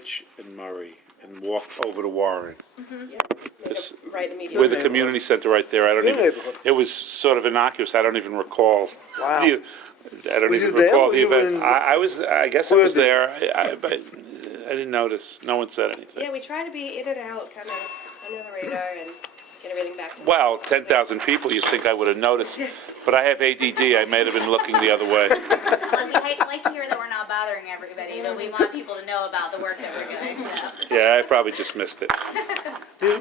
Greenwich and Murray and walk over to Warren. Just Right immediately. with the community center right there. I don't Good even, neighborhood. it was sort of innocuous. I don't even recall. Wow. I don't Were even you there? recall Were the you event. in- I guess I was Quimby? there, but I didn't notice. No one said anything. Yeah, we try to be in and out, kind of under the radar and get everything back to Well, 10,000 people, you'd think I would have noticed, but I have ADD. I may have been looking the other way. Well, we like to hear that we're not bothering everybody, but we want people to know about the work that we're doing, so. Yeah, I probably just missed it.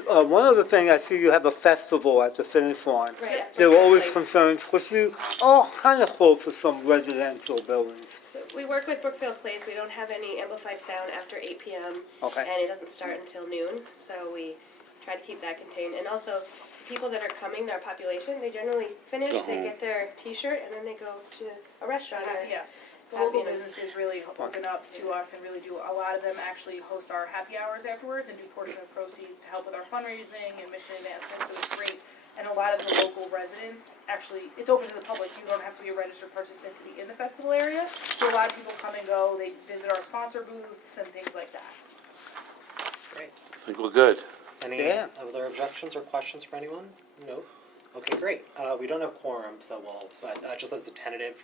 One other thing, I see you have a festival at the finish line. Right. There were always concerns, because you are kind of close to some residential buildings. So we work with Brookfield Place. We don't have any amplified sound after 8 p.m. Okay. And it doesn't start until noon, so we try to keep that contained. And also, people that are coming, our population, they generally finish, Go they home. get their T-shirt, and then they go to a restaurant. or Yeah, the have, local you know, businesses really open up to us and really do, a lot of them actually host our happy hours afterwards and do portion of proceeds to help with our fundraising and mission advancement, so it's great. And a lot of the local residents, actually, it's open to the public, you don't have to be a registered participant to be in the festival area. So a lot of people come and go, they visit our sponsor booths and things like that. Great. I think we're good. Any Yeah. other objections or questions for anyone? No? Okay, great. We don't have quorum, so but just as a tentative,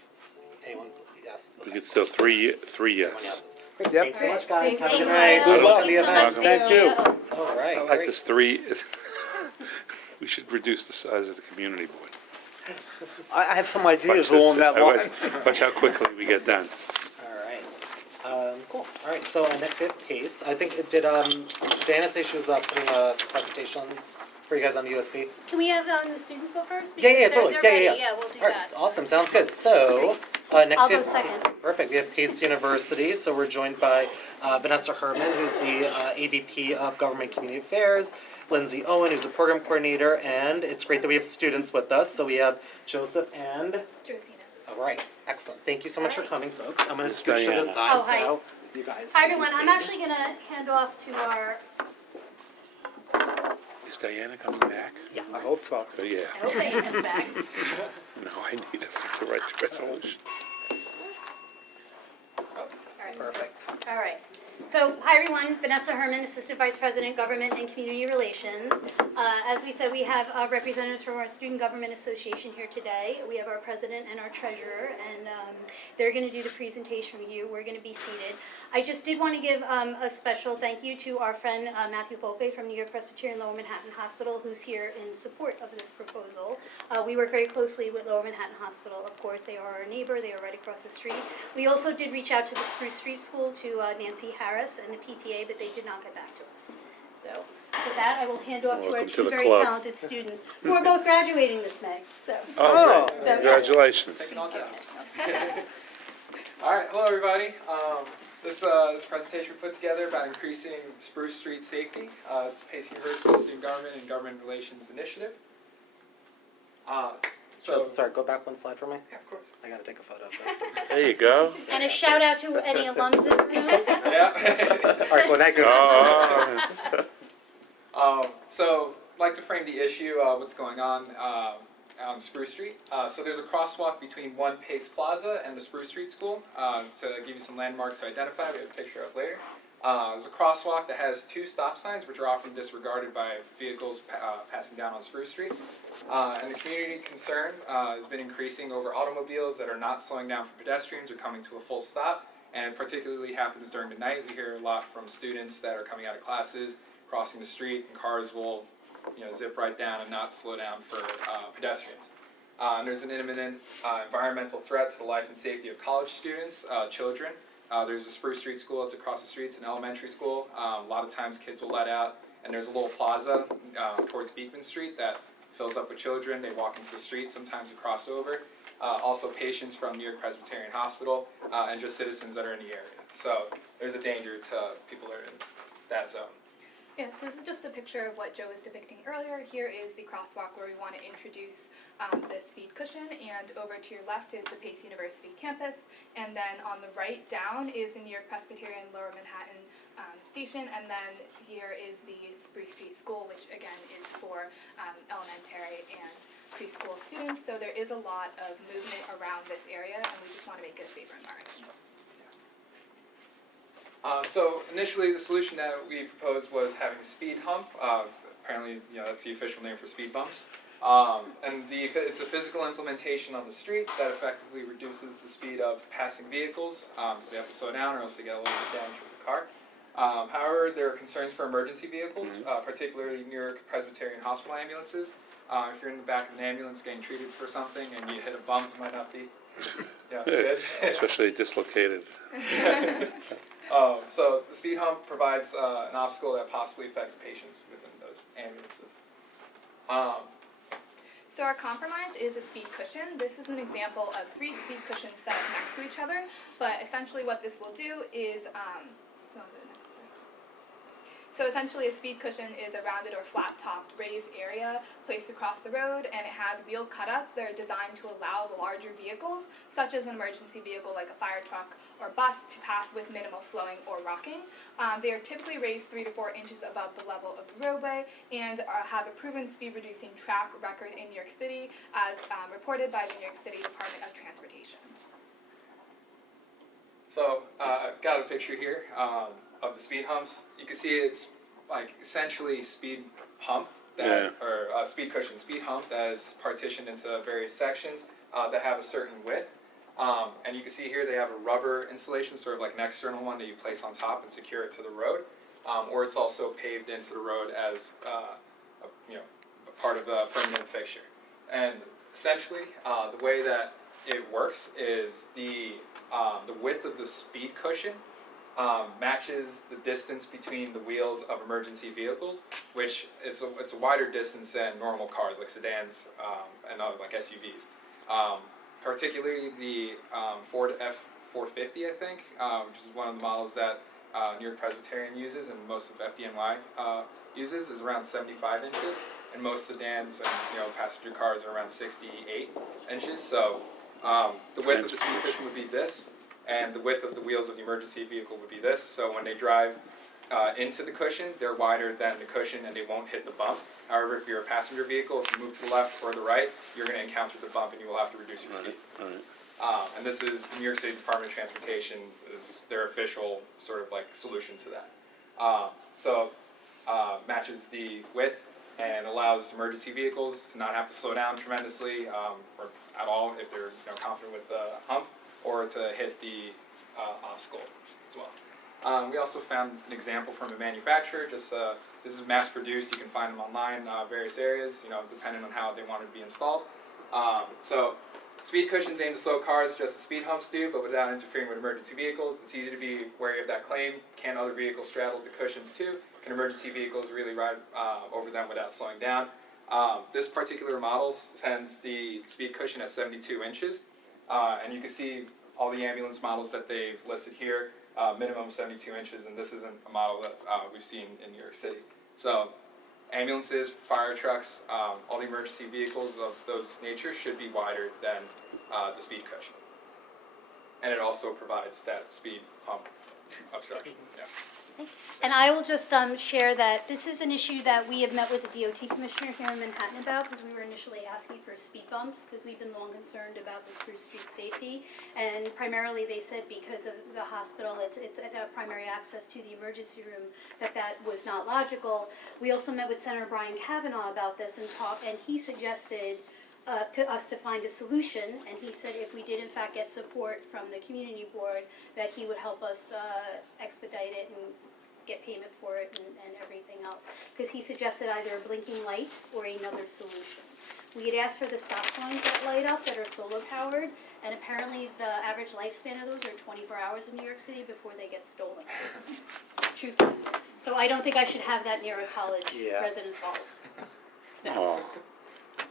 anyone, yes? We Okay. could still three Anyone yes. yeses? Great, Yep. thanks so much, guys. Thank Have a you. good night. Thank Good you. luck in the Thank you event. so much, Thank you. Leo. All right, I like great. this three. We should reduce the size of the community board. I have some ideas Watch along this. that line. Watch how quickly we get done. All right. Cool. All right, so next we have Pace. I think, did Diana say she was putting a presentation for you guys on the USB? Can we have the students go first? Yeah, Because totally. they're Yeah, ready. yeah. Yeah, we'll do All right, that. awesome, sounds good. So, next I'll we go have. second. Perfect, we have Pace University, so we're joined by Vanessa Herman, who's the AVP of Government Community Affairs, Lindsay Owen, who's a program coordinator, and it's great that we have students with us. So we have Joseph and, Josina. all right, excellent. Thank you so much for coming, folks. I'm gonna Miss switch to Diana. the side, Oh, hi. so you guys. Hi, can everyone. I'm see. actually going to hand off to our, Is Diana coming back? I hope so. Oh, yeah. I hope Diana's back. No, I need her to write the resolution. Perfect. all right. So, hi, everyone. Vanessa Herman, Assistant Vice President, Government and Community Relations. As we said, we have representatives from our Student Government Association here today. We have our president and our treasurer, and they're going to do the presentation with you. We're going to be seated. I just did want to give a special thank you to our friend Matthew Volpe from New York Presbyterian Lower Manhattan Hospital, who's here in support of this proposal. We work very closely with Lower Manhattan Hospital. Of course, they are our neighbor. They are right across the street. We also did reach out to the Spruce Street School, to Nancy Harris and the PTA, but they did not get back to us. So with that, I will hand off to our Welcome to two the very club. talented students, who are both graduating this May. So. Oh, Oh. great. Congratulations. All right, hello everybody. This presentation we put together about increasing Spruce Street safety. It's Pace University Student Government and Government Relations Initiative. Sorry, go back one slide for me. Yeah, of course. I gotta take a photo of this. There you go. And a shout out to any alums in the room. Yeah. All right, well, that goes. Oh, So, I'd like to frame the issue, what's going on Spruce Street. So there's a crosswalk between One Pace Plaza and the Spruce Street School. To give you some landmarks to identify, we have a picture up later. There's a crosswalk that has two stop signs, which are often disregarded by vehicles passing down on Spruce Street. And the community concern has been increasing over automobiles that are not slowing down for pedestrians or coming to a full stop, and particularly happens during the night. We hear a lot from students that are coming out of classes, crossing the street, and cars will zip right down and not slow down for pedestrians. And there's an imminent environmental threat to the life and safety of college students, children. There's a Spruce Street School that's across the street. It's an elementary school. A lot of times kids will let out, and there's a little plaza towards Beekman Street that fills up with children. They walk into the street, sometimes a crossover. Also patients from New York Presbyterian Hospital, and just citizens that are in the area. So there's a danger to people that are in that zone. Yeah, so this is just a picture of what Joe was depicting earlier. Here is the crosswalk where we want to introduce the speed cushion, and over to your left is the Pace University campus, and then on the right down is the New York Presbyterian Lower Manhattan station, and then here is the Spruce Street School, which again is for elementary and preschool students. So there is a lot of movement around this area, and we just want to make it a safer environment. So initially, the solution that we proposed was having a speed hump. Apparently, that's the official name for speed bumps. And it's a physical implementation on the street that effectively reduces the speed of passing vehicles because they have to slow down or else they get a little bit damage with the car. However, there are concerns for emergency vehicles, particularly near Presbyterian hospital ambulances. If you're in the back of an ambulance getting treated for something and you hit a bump, it might not be good. Especially dislocated. So the speed hump provides an obstacle that possibly affects patients within those ambulances. So our compromise is a speed cushion. This is an example of 3 speed cushions set up next to each other, but essentially what this will do is, so essentially a speed cushion is a rounded or flat-topped raised area placed across the road, and it has wheel cutouts that are designed to allow the larger vehicles, such as an emergency vehicle like a fire truck or bus, to pass with minimal slowing or rocking. They are typically raised 3 to 4 inches above the level of the roadway and have a proven speed-reducing track record in New York City, as reported by the New York City Department of Transportation. So got a picture here of the speed humps. You can see it's like essentially speed hump or speed cushion, speed hump that is partitioned into various sections that have a certain width. And you can see here they have a rubber insulation, sort of like an external one that you place on top and secure it to the road, or it's also paved into the road as a part of the permanent fixture. And essentially, the way that it works is the width of the speed cushion matches the distance between the wheels of emergency vehicles, which it's a wider distance than normal cars like sedans and other like SUVs. Particularly the Ford F450, I think, which is one of the models that New York Presbyterian uses and most of FDNY uses, is around 75 inches, and most sedans and passenger cars are around 68 inches. So the width of the speed cushion would be this, and the width of the wheels of the emergency vehicle would be this. So when they drive into the cushion, they're wider than the cushion and they won't hit the bump. However, if you're a passenger vehicle, if you move to the left or the right, you're going to encounter the bump and you will have to reduce your speed. And this is the New York City Department of Transportation, is their official sort of like solution to that. Matches the width and allows emergency vehicles to not have to slow down tremendously or at all if they're confident with the hump, or to hit the obstacle as well. We also found an example from a manufacturer. This is mass produced. You can find them online, various areas, depending on how they want it to be installed. So speed cushions aim to slow cars just as speed humps do, but without interfering with emergency vehicles. It's easy to be wary of that claim. Can other vehicles straddle the cushions too? Can emergency vehicles really ride over them without slowing down? This particular model sends the speed cushion at 72 inches. And you can see all the ambulance models that they've listed here, minimum 72 inches, and this isn't a model that we've seen in New York City. So ambulances, fire trucks, all the emergency vehicles of those natures should be wider than the speed cushion. And it also provides that speed hump obstruction. And I will just share that this is an issue that we have met with the DOT commissioner here in Manhattan about, because we were initially asking for speed bumps, because we've been long concerned about the Spruce Street safety. And primarily they said because of the hospital, it's a primary access to the emergency room, that was not logical. We also met with Senator Brian Kavanaugh about this and he suggested to us to find a solution, and he said if we did in fact get support from the community board, that he would help us expedite it and get payment for it and everything else. Because he suggested either a blinking light or another solution. We had asked for the stop signs that light up that are solar powered, and apparently the average lifespan of those are 24 hours in New York City before they get stolen. True fact. So I don't think I should have that near a college residence halls. So,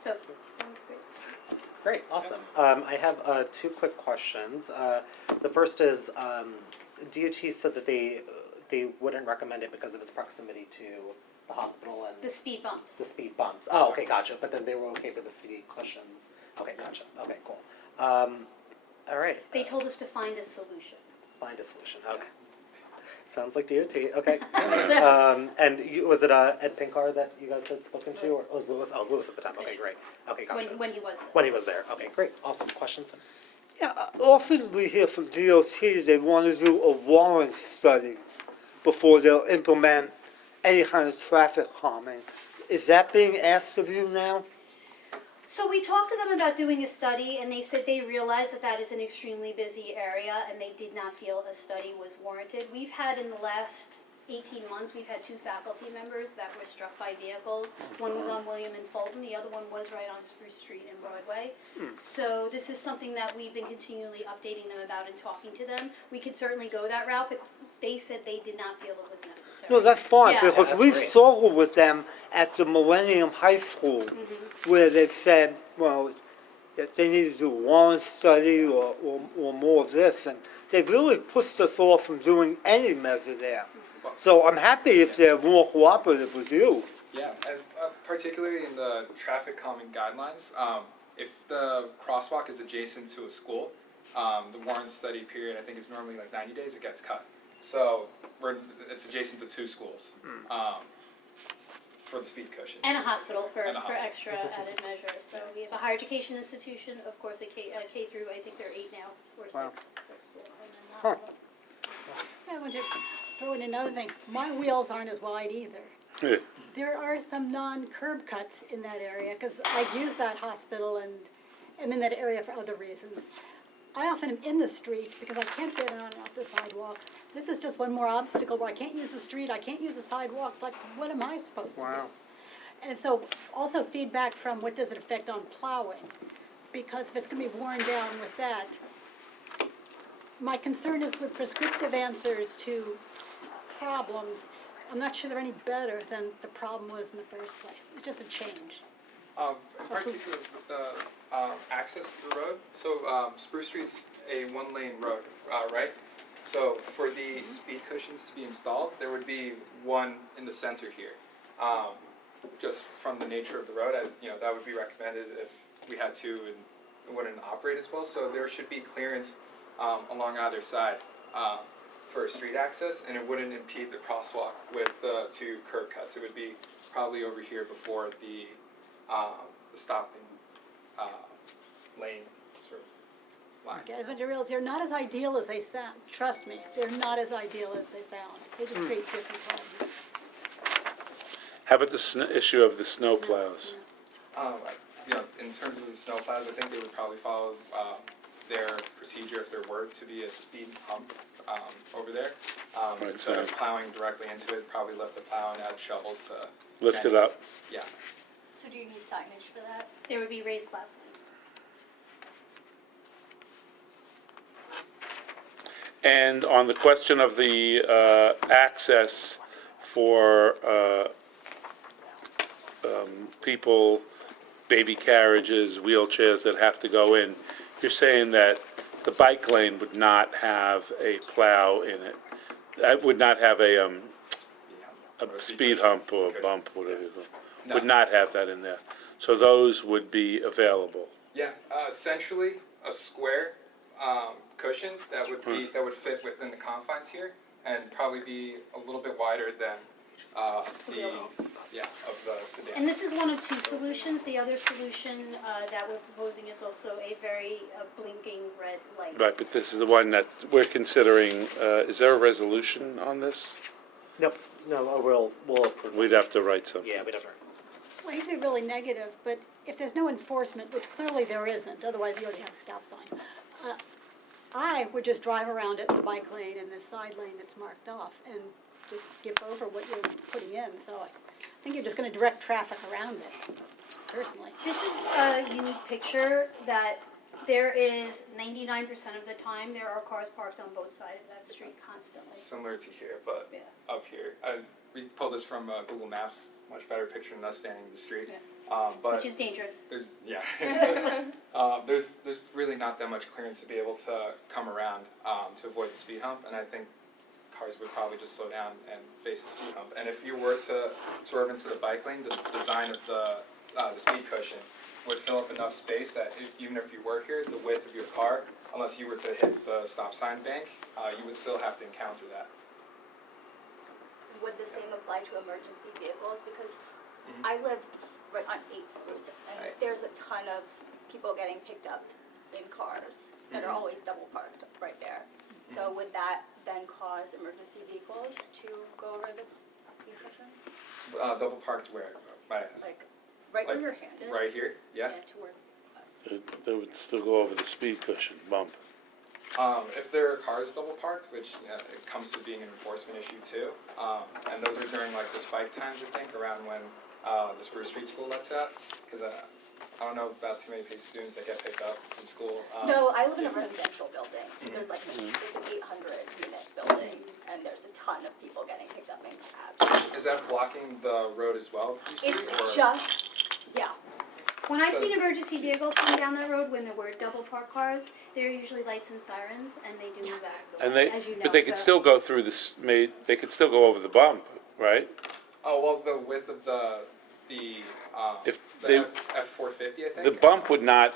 that was great. Great, awesome. I have 2 quick questions. The first is, DOT said that they wouldn't recommend it because of its proximity to the hospital and The speed bumps. the speed bumps. Oh, okay, gotcha. But then they were okay with the speed cushions. Okay, gotcha. Okay, cool. All right. They told us to find a solution. Find a solution. Okay. Sounds like DOT. Okay. And was it Ed Pinkar that you guys had spoken to, or it was Lewis? Oh, it was Lewis at the time. Okay, great. Okay, gotcha. When he was there. When he was there. Okay, great. Awesome. Questions? Yeah, often we hear from DOT they want to do a warrant study before they'll implement any kind of traffic calming. Is that being asked of you now? So we talked to them about doing a study, and they said they realized that that is an extremely busy area, and they did not feel a study was warranted. We've had in the last 18 months, we've had 2 faculty members that were struck by vehicles. One was on William and Fulton, the other one was right on Spruce Street and Broadway. So this is something that we've been continually updating them about and talking to them. We could certainly go that route, but they said they did not feel it was necessary. No, that's fine, Yeah. because Yeah, we that's great. struggled with them at the Millennium High School, where they've said, well, that they need to do a warrant study or more of this, and they've really pushed us off from doing any measure there. So I'm happy if they're more cooperative with you. Yeah, and particularly in the traffic calming guidelines, if the crosswalk is adjacent to a school, the warrant study period, I think is normally like 90 days, it gets cut. So it's adjacent to 2 schools for the speed cushion. And a hospital for And a hospital. extra added measure. So we have a higher education institution, of course, a K through, I think they're 8 now, or 6 Wow. for school. And then the Huh. hospital. I want to throw in another thing. My wheels aren't as wide either. Yeah. There are some non-curb cuts in that area, because I use that hospital and am in that area for other reasons. I often am in the street because I can't get on and off the sidewalks. This is just one more obstacle where I can't use the street, I can't use the sidewalks, like, what am I supposed to do? Wow. And so, also feedback from what does it affect on plowing? Because if it's gonna be worn down with that, my concern is with prescriptive answers to problems, I'm not sure they're any better than the problem was in the first place. It's just a change. In particular with the access to the road, so Spruce Street's a 1-lane road, right? So for the speed cushions to be installed, there would be one in the center here. Just from the nature of the road, that would be recommended if we had to, and it wouldn't operate as well. So there should be clearance along either side for street access, and it wouldn't impede the crosswalk with the 2 curb cuts. It would be probably over here before the stopping lane sort of line. Guys, but you realize they're not as ideal as they sound. Trust me, they're not as ideal as they sound. They just create different problems. How about the issue of the snow plows? In terms of the snow plows, I think they would probably follow their procedure if there were to be a speed hump over there. Right, Instead of so- plowing directly into it, probably lift the plow and add shovels to Lift it up? Yeah. So do you need signage for that? There would be raised plow signs. And on the question of the access for people, baby carriages, wheelchairs that have to go in, you're saying that the bike lane would not have a plow in it? That would not have a speed hump or a bump, whatever you call it, would not have that in there? So those would be available? Yeah, essentially a square cushion that would be that would fit within the confines here, and probably be a little bit wider than of the sedan. And this is one of 2 solutions. The other solution that we're proposing is also a very blinking red light. Right, but this is the one that we're considering. Is there a resolution on this? Nope, no, we'll approve. We'd have to write something. Yeah, we'd have to. Well, I hate to be really negative, but if there's no enforcement, which clearly there isn't, otherwise you already have a stop sign, I would just drive around it in the bike lane and the side lane that's marked off and just skip over what you're putting in. So I think you're just going to direct traffic around it, personally. This is a unique picture that there is 99% of the time there are cars parked on both sides of that street constantly. Similar to here, but Yeah. up here. We pulled this from Google Maps, much better picture than us standing in the street. Yeah. But Which is dangerous. there's there's really not that much clearance to be able to come around to avoid the speed hump, and I think cars would probably just slow down and face the speed hump. And if you were to swerve into the bike lane, the design of the speed cushion would fill up enough space that even if you were here, the width of your car, unless you were to hit the stop sign bank, you would still have to encounter that. Would the same apply to emergency vehicles? Because I live right on 8 Spruce, and Right. there's a ton of people getting picked up in cars that are always double parked right there. So would that then cause emergency vehicles to go over this speed cushion? Double parked where, might I ask? Like, right where Like, your hand is? Right here, yeah? Towards us. They would still go over the speed cushion bump. If there are cars double parked, which it comes to being an enforcement issue too, and those are during like the spike times, I think, around when the Spruce Street School lets out, because I don't know about too many students that get picked up from school. No, I live in a residential building. There's like, there's an 800 unit building, and there's a ton of people getting picked up in cabs. Is that blocking the road as well, you see? It's or- just, yeah. When I've So- seen emergency vehicles come down that road, when there were double parked cars, there are usually lights and sirens, and they do move out of the And way, they, as you know. but they could so- still go through this, they could still go over the bump, right? Oh, well, the width of the If they- F-450, I think? The bump would not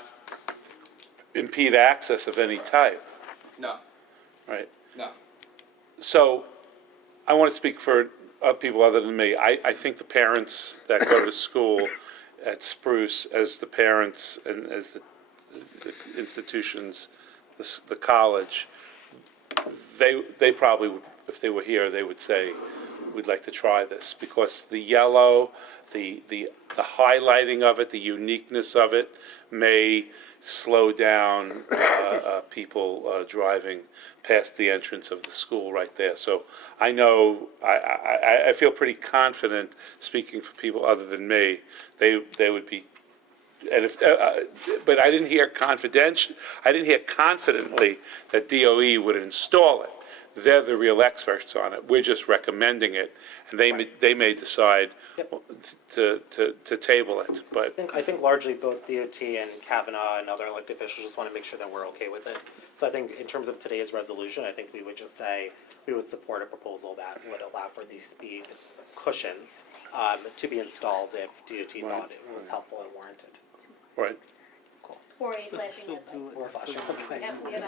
impede access of any type, No, right? no. So, I want to speak for people other than me. I think the parents that go to school at Spruce, as the parents and as the institutions, the college, they probably, would, if they were here, they would say, we'd like to try this, because the yellow, the highlighting of it, the uniqueness of it may slow down people driving past the entrance of the school right there. So I know, I feel pretty confident, speaking for people other than me, they would be, and if, but I didn't hear confidently that DOE would install it. They're the real experts on it. We're just recommending it, and they may decide to table it, but. I think largely both DOT and Kavanaugh and other elected officials just want to make sure that we're okay with it. So I think in terms of today's resolution, I think we would just say we would support a proposal that would allow for these speed cushions to be installed if DOT thought it was helpful and warranted. Right. Or a flashing red light. Or a flashing red Yes, light. we have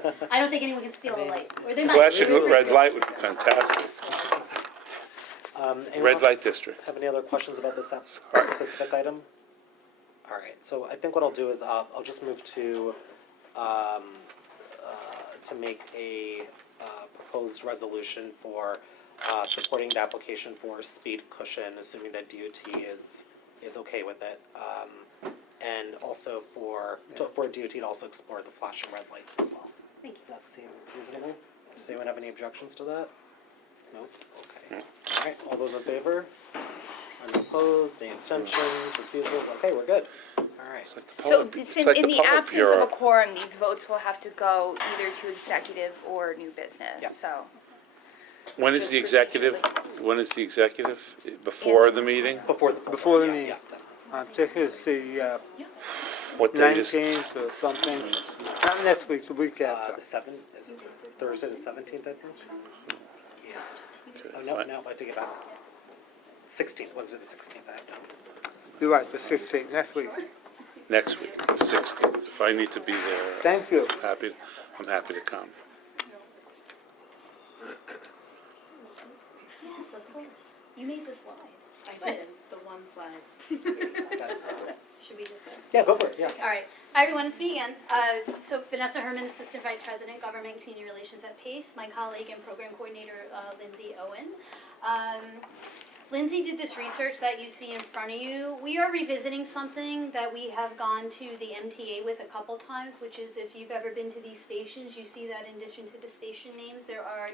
options. I don't think anyone can steal a light, or they might. Flashing red light would be fantastic. Anyone Red else light district. have any other questions about this specific item? All right, so I think what I'll do is I'll just move to make a proposed resolution for supporting the application for a speed cushion, assuming that DOT is okay with it. And also for DOT to also explore the flashing red lights as well. Thank you. Does that seem reasonable? Does anyone have any objections to that? No? Okay. All right, all those in favor? Unopposed, any abstentions, refusals? Okay, we're good. All right. So It's in like the the public absence bureau. of a quorum, these votes will have to go either to executive or new business, Yeah. so. When is Just the executive, when is the executive? Before the meeting? Before the yeah, meeting. yeah. I think it's the What day is? 19th or something, not next week, the week The after. 7th, is it Thursday the 17th, I think? Yeah. Oh, no, I take it back. 16th, was it the 16th I have done? You're right, the 16th, next week. Next week, the 16th. If I need to be there, Thank you. I'm happy to come. Yes, of course. You made the slide. I did, the one slide. Should we just go? Yeah, go for it, yeah. All right. Hi, everyone. It's me again. So Vanessa Herman, Assistant Vice President, Government and Community Relations at PACE. My colleague and Program Coordinator, Lindsay Owen. Lindsay did this research that you see in front of you. We are revisiting something that we have gone to the MTA with a couple times, which is if you've ever been to these stations, you see that in addition to the station names, there are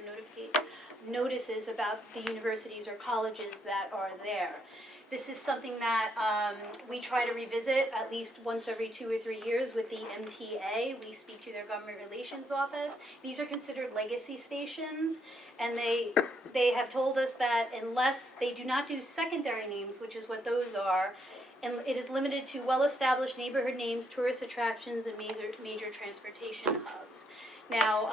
notices about the universities or colleges that are there. This is something that we try to revisit at least once every 2 or 3 years with the MTA. We speak to their government relations office. These are considered legacy stations, and they have told us that unless they do not do secondary names, which is what those are, and it is limited to well-established neighborhood names, tourist attractions, and major transportation hubs. Now,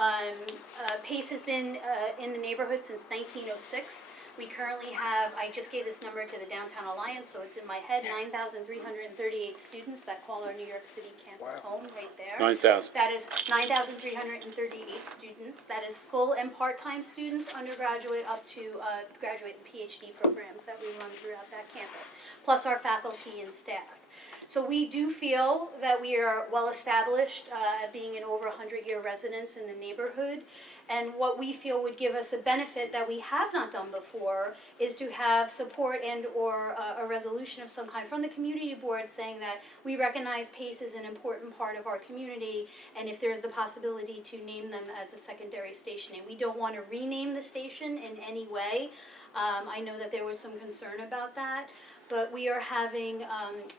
PACE has been in the neighborhood since 1906. We currently have, I just gave this number to the Downtown Alliance, so it's in my head, 9,338 students that call our New York City campus home right there. 9,000. That is 9,338 students. That is full and part-time students, undergraduate up to graduate and PhD programs that we run throughout that campus, plus our faculty and staff. So we do feel that we are well established, being an over 100-year residence in the neighborhood. And what we feel would give us a benefit that we have not done before is to have support and or a resolution of some kind from the community board saying that we recognize PACE is an important part of our community, and if there is the possibility to name them as a secondary station. And we don't want to rename the station in any way. I know that there was some concern about that. But we are having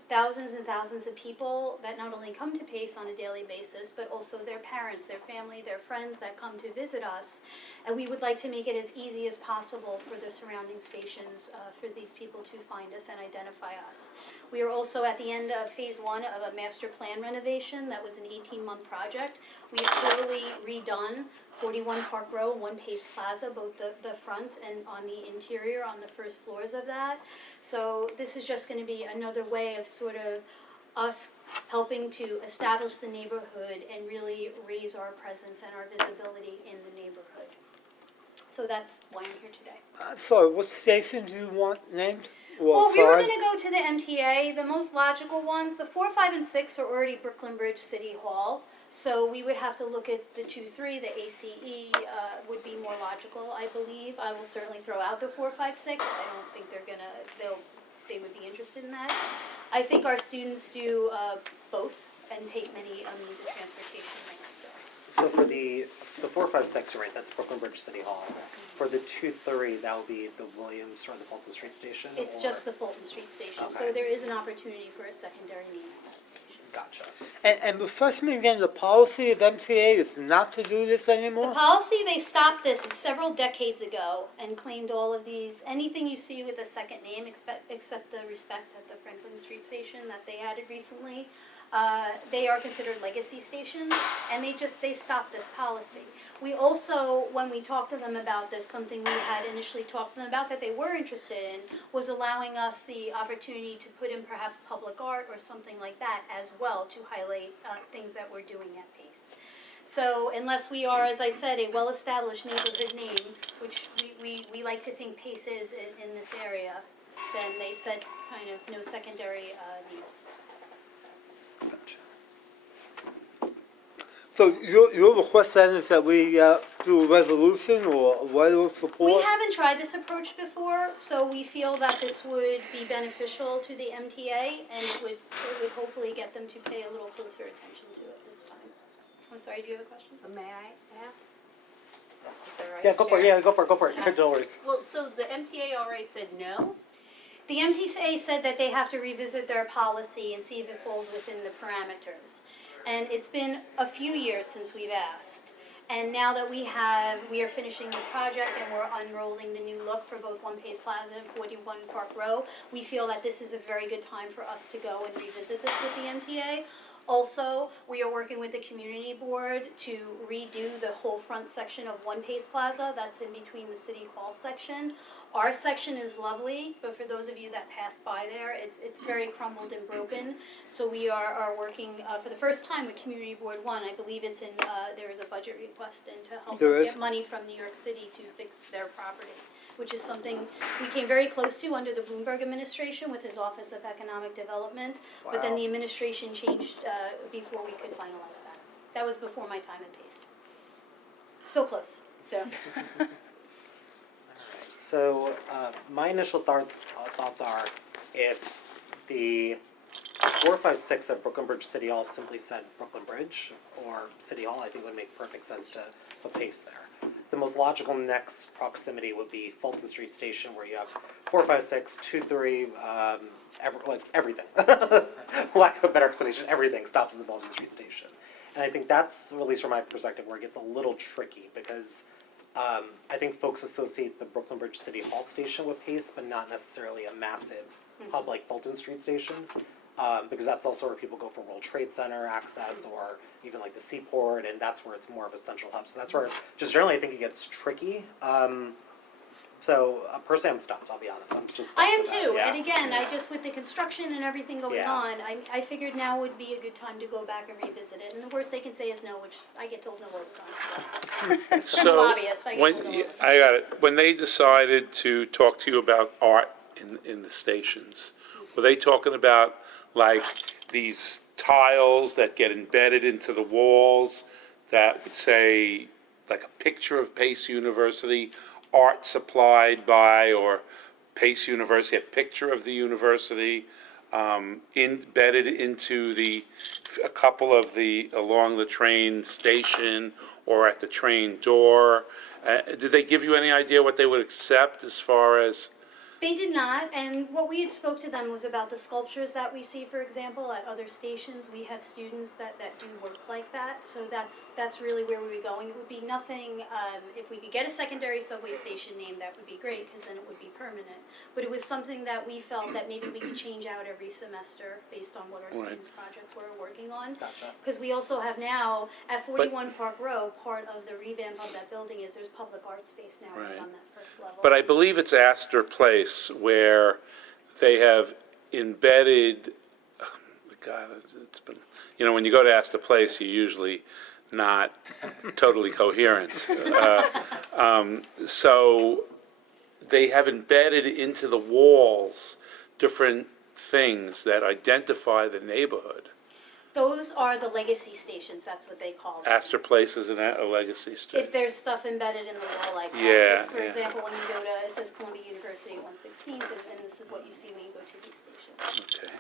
thousands and thousands of people that not only come to PACE on a daily basis, but also their parents, their family, their friends that come to visit us. And we would like to make it as easy as possible for the surrounding stations for these people to find us and identify us. We are also at the end of phase 1 of a master plan renovation. That was an 18-month project. We have totally redone 41 Park Row, 1 PACE Plaza, both the front and on the interior, on the first floors of that. So this is just going to be another way of sort of us helping to establish the neighborhood and really raise our presence and our visibility in the neighborhood. So that's why I'm here today. Sorry, what station do you want named? Well, we were sorry. going to go to the MTA. The most logical ones, the 4, 5, and 6 are already Brooklyn Bridge City Hall. So we would have to look at the 2, 3, the ACE would be more logical, I believe. I will certainly throw out the 4, 5, 6. I don't think they would be interested in that. I think our students do both and take many means of transportation there. So for the 4, 5, 6, you're right, that's Brooklyn Bridge City Hall. For the 2, 3, that will be the Williams or the Fulton Street Station? It's just the Fulton Street Station. Okay. So there is an opportunity for a secondary name at that station. Gotcha. And refresh me again, the policy of MTA is not to do this The anymore? policy, they stopped this several decades ago and claimed all of these, anything you see with a second name except the Respect at the Franklin Street Station that they added recently, they are considered legacy stations, and they stopped this policy. We also, when we talked to them about this, something we had initially talked to them about that they were interested in was allowing us the opportunity to put in perhaps public art or something like that as well to highlight things that we're doing at PACE. So unless we are, as I said, a well-established neighborhood name, which we like to think PACE is in this area, then they said kind of no secondary names. So your request then is that we do a resolution or a letter of support? We haven't tried this approach before, so we feel that this would be beneficial to the MTA, and it would hopefully get them to pay a little closer attention to it this time. I'm sorry, do you have a question? May I ask? Is that right, Yeah, go for it, Chair? yeah, go for it, don't worry. Well, so the MTA already said no? The MTA said that they have to revisit their policy and see if it falls within the parameters. And it's been a few years since we've asked. And now that we are finishing the project and we're unrolling the new look for both 1 PACE Plaza and 41 Park Row, we feel that this is a very good time for us to go and revisit this with the MTA. Also, we are working with the community board to redo the whole front section of 1 PACE Plaza. That's in between the City Hall section. Our section is lovely, but for those of you that pass by there, it's very crumbled and broken. So we are working for the first time with Community Board 1. I believe it's in, there is a budget request in to help us get money from New York City to fix their property, which is something we came very close to under the Bloomberg administration with his Office of Economic Development. Wow. But then the administration changed before we could finalize that. That was before my time at PACE. So close, so. So my initial thoughts are if the 4, 5, 6 at Brooklyn Bridge City Hall simply said Brooklyn Bridge or City Hall, I think it would make perfect sense to put PACE there. The most logical next proximity would be Fulton Street Station, where you have 4, 5, 6, 2, 3, everything. Lack of a better explanation, everything stops at the Fulton Street Station. And I think that's, at least from my perspective, where it gets a little tricky, because I think folks associate the Brooklyn Bridge City Hall station with PACE, but not necessarily a massive hub like Fulton Street Station, because that's also where people go for World Trade Center access, or even like the Seaport, and that's where it's more of a central hub. So that's where, just generally, I think it gets tricky. So personally, I'm stumped. I'll be honest. I'm just. I am stumped with too, that. and again, I just, with the construction and everything going Yeah. on, I figured now would be a good time to go back and revisit it, and the worst they can say is no, which I get told no all the time. I'm a So, lobbyist, I get when, told no all the time. I got it, when they decided to talk to you about art in the stations, were they talking about like these tiles that get embedded into the walls that would say, like a picture of Pace University, art supplied by, or Pace University, a picture of the university, embedded into a couple of along the train station or at the train door? Did they give you any idea what they would accept as far as? They did not, and what we had spoke to them was about the sculptures that we see, for example, at other stations. We have students that do work like that, so that's really where we were going. It would be nothing, if we could get a secondary subway station name, that would be great, because then it would be permanent. But it was something that we felt that maybe we could change out every semester based on what our students' projects were working on. Gotcha. Because we also have now, at 41 Park Row, part of the revamp of that building is there's public art space now right on that first level. But I believe it's Astor Place where they have embedded, God, it's been, when you go to Astor Place, you're usually not totally coherent. So they have embedded into the walls different things that identify the neighborhood. Those are the legacy stations, that's what they call them. Astor Place is a legacy street. If there's stuff embedded in the wall like that. Yeah, It's, for yeah. example, when you go to, it says Columbia University at 116th, and this is what you see when you go to these stations. Okay,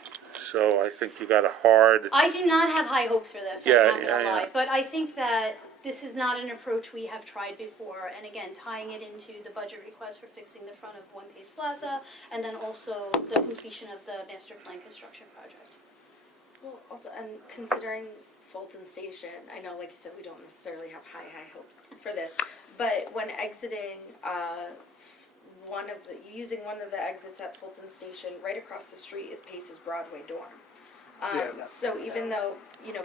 so I think you got a hard, I do not have high hopes for this, Yeah, I'm not gonna yeah, lie. yeah. But I think that this is not an approach we have tried before, and again, tying it into the budget request for fixing the front of One Pace Plaza, and then also the completion of the master plan construction project. Well, also, and considering Fulton Station, I know, like you said, we don't necessarily have high hopes for this, but when exiting, using one of the exits at Fulton Station, right across the street is Pace's Broadway dorm. So even though,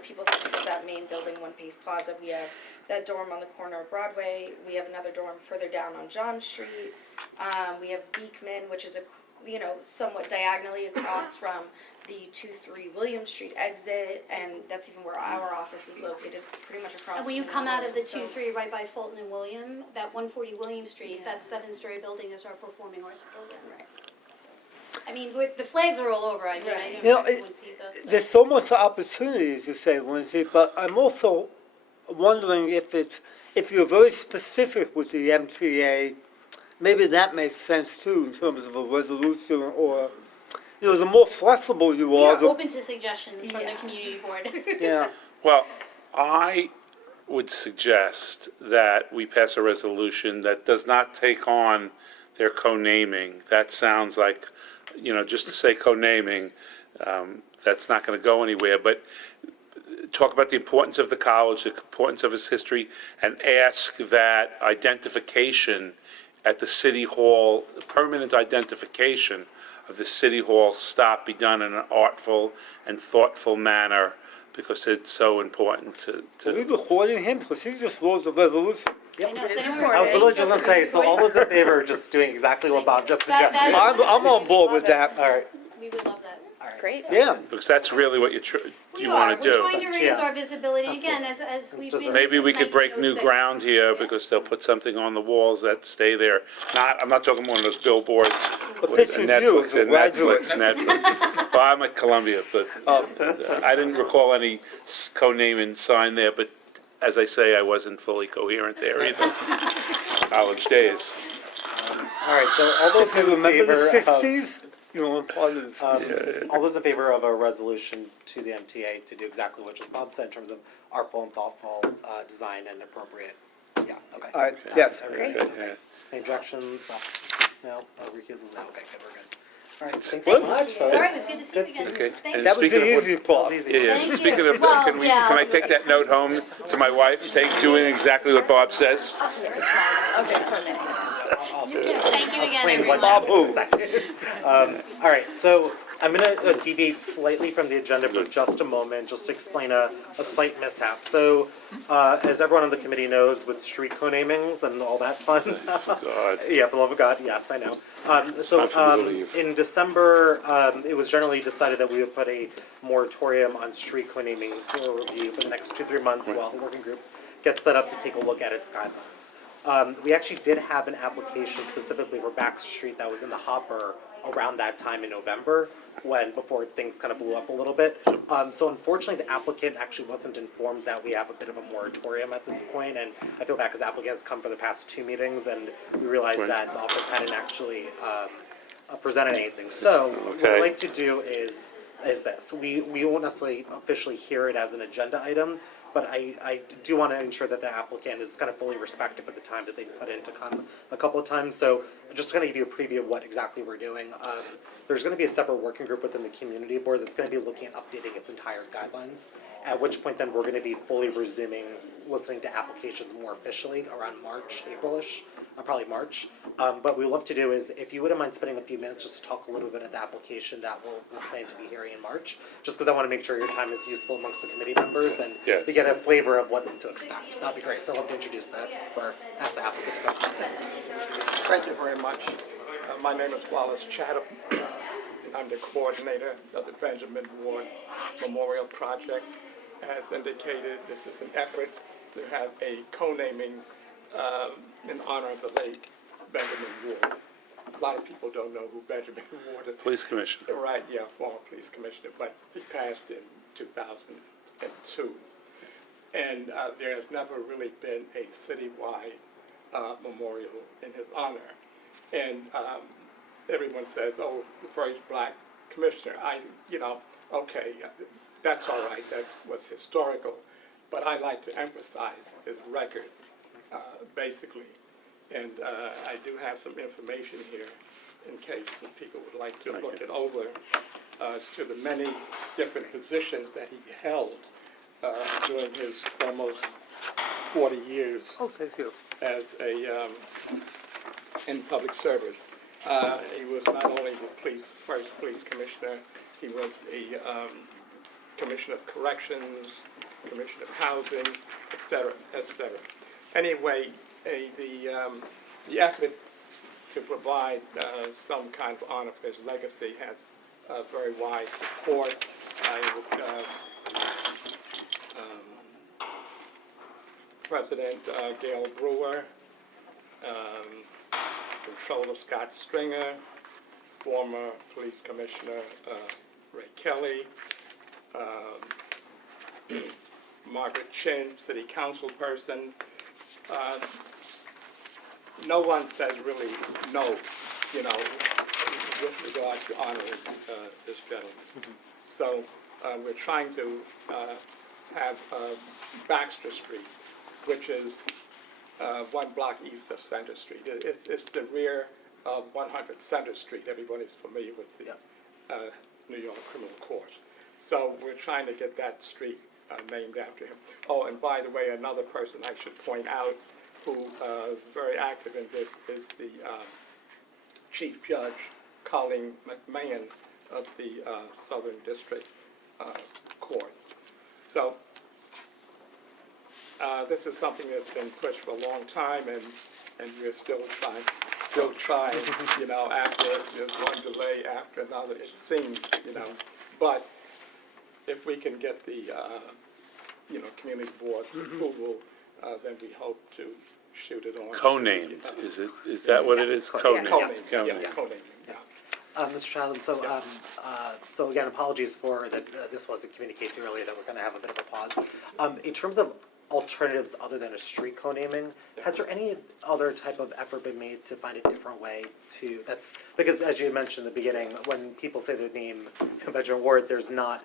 people think of that main building, One Pace Plaza, we have that dorm on the corner of Broadway, we have another dorm further down on John Street, we have Beekman, which is somewhat diagonally across from the 2-3 William Street exit, and that's even where our office is located, pretty much across. And when you from come out of the so- 2-3 right by Fulton and William, that 140 William Street, Yeah. that 7-story building is our performing arts building. Right. I mean, the flags are all over, I mean, I Right. know You know, everyone sees us. There's so much opportunity, as you say, Lindsay, but I'm also wondering if you're very specific with the MTA, maybe that makes sense too in terms of a resolution, or, the more flexible you We are, are open to suggestions from the Yeah. community board. yeah. well, I would suggest that we pass a resolution that does not take on their co-naming. That sounds like, just to say co-naming, that's not going to go anywhere, but talk about the importance of the college, the importance of its history, and ask that identification at the city hall, permanent identification of the city hall be done in an artful and thoughtful manner, because it's so important Are we to recording him? Because he just wrote the resolution. I know, it's anyone I was literally just gonna say, so all those in favor of just doing exactly what Bob just That- suggested? I'm on board with that. All right. We would love that. Great. Yeah. because that's really what you We want to do. We're trying to raise Yeah. our visibility again, as we've just been. Maybe we since could break new 1906. ground here, because they'll put something on the walls that stay there. I'm not talking one of those billboards with picture of you as a graduate. Netflix. Well, I'm at Columbia, but I didn't recall any co-naming sign there, but as I say, I wasn't fully coherent there either. College days. All right, so all those If you in remember the favor of, 60s, part of the all those in favor of a resolution to the MTA to do exactly what just Bob said in terms of artful and thoughtful design and appropriate, yeah, okay. All right, yes. Everybody Great. good? Yeah. Any objections? No, recusals, no, okay, good, we're good. All right, thanks Good. so much. All right, it was good to see you again. Okay. Thank And you. That was speaking the of- easy part. That was easy. Yeah, yeah. Thank Speaking you. of, Well, can yeah. I take that note home to my wife? Doing exactly what Bob says? Thank you again, Explain what everyone. happened in a second. All right, so I'm going to deviate slightly from the agenda for just a moment, just to explain a slight mishap. So, as everyone on the committee knows, with street co-namings and all that fun. God. Yeah, for the love of God, yes, I know. time for me to leave. In December, it was generally decided that we would put a moratorium on street co-namings review for the next 2-3 months while the working group gets set up to take a look at its guidelines. We actually did have an application specifically for Baxter Street that was in the hopper around that time in November, before things kind of blew up a little bit. So unfortunately, the applicant actually wasn't informed that we have a bit of a moratorium at this point, and I feel bad because the applicant has come for the past 2 meetings, and we realized that the office hadn't actually presented anything. So what I'd like to do is this. We won't necessarily officially hear it as an agenda item, but I do want to ensure that the applicant is kind of fully respectful of the time that they put in to come a couple of times. So just going to give you a preview of what exactly we're doing. There's going to be a separate working group within the community board that's going to be looking at updating its entire guidelines, at which point then we're going to be fully resuming listening to applications more officially around March, April-ish, probably March. But we love to do is, if you wouldn't mind spending a few minutes just to talk a little bit of the application that we're planning to be hearing in March, just because I want to make sure your time is useful amongst the committee members and to get a flavor of what to expect. So that'd be great. So I'd love to introduce that, or ask the applicant to come. Thank you very much. My name is Wallace Chatham, and I'm the coordinator of the Benjamin Ward Memorial Project. As indicated, this is an effort to have a co-naming in honor of the late Benjamin Ward. A lot of people don't know who Benjamin Ward is. Police commissioner. Right, yeah, former police commissioner, but he passed in 2002. And there has never really been a citywide memorial in his honor. And everyone says, oh, the first black commissioner. Okay, that's all right, that was historical. But I like to emphasize his record, basically. And I do have some information here in case some people would like to look it over as to the many different positions that he held during his almost 40 years as a in public service. He was not only the first police commissioner, he was the commissioner of corrections, commissioner of housing, et cetera, et cetera. Anyway, the effort to provide some kind of honor for his legacy has very wide support. President Gail Brewer, Controller Scott Stringer, former Police Commissioner Ray Kelly, Margaret Chin, City Council person. No one says really no, with regard to honoring this gentleman. So we're trying to have Baxter Street, which is 1 block east of Center Street. It's the rear of 100 Center Street. Everybody's familiar with the New York Criminal Courts. So we're trying to get that street named after him. Oh, and by the way, another person I should point out who is very active in this is the Chief Judge Colleen McMahon of the Southern District Court. So this is something that's been pushed for a long time, and we're still trying, after there's one delay after another, it seems, but if we can get the, community board's approval, then we hope to shoot it on. Co-named, is that what it is? Co-named. Co-named, yeah. Mr. Chatham, so again, apologies for that. This wasn't communicated earlier that we're going to have a bit of a pause. In terms of alternatives other than a street co-naming, has there any other type of effort been made to find a different way to, because as you mentioned in the beginning, when people say the name Benjamin Ward, there's not,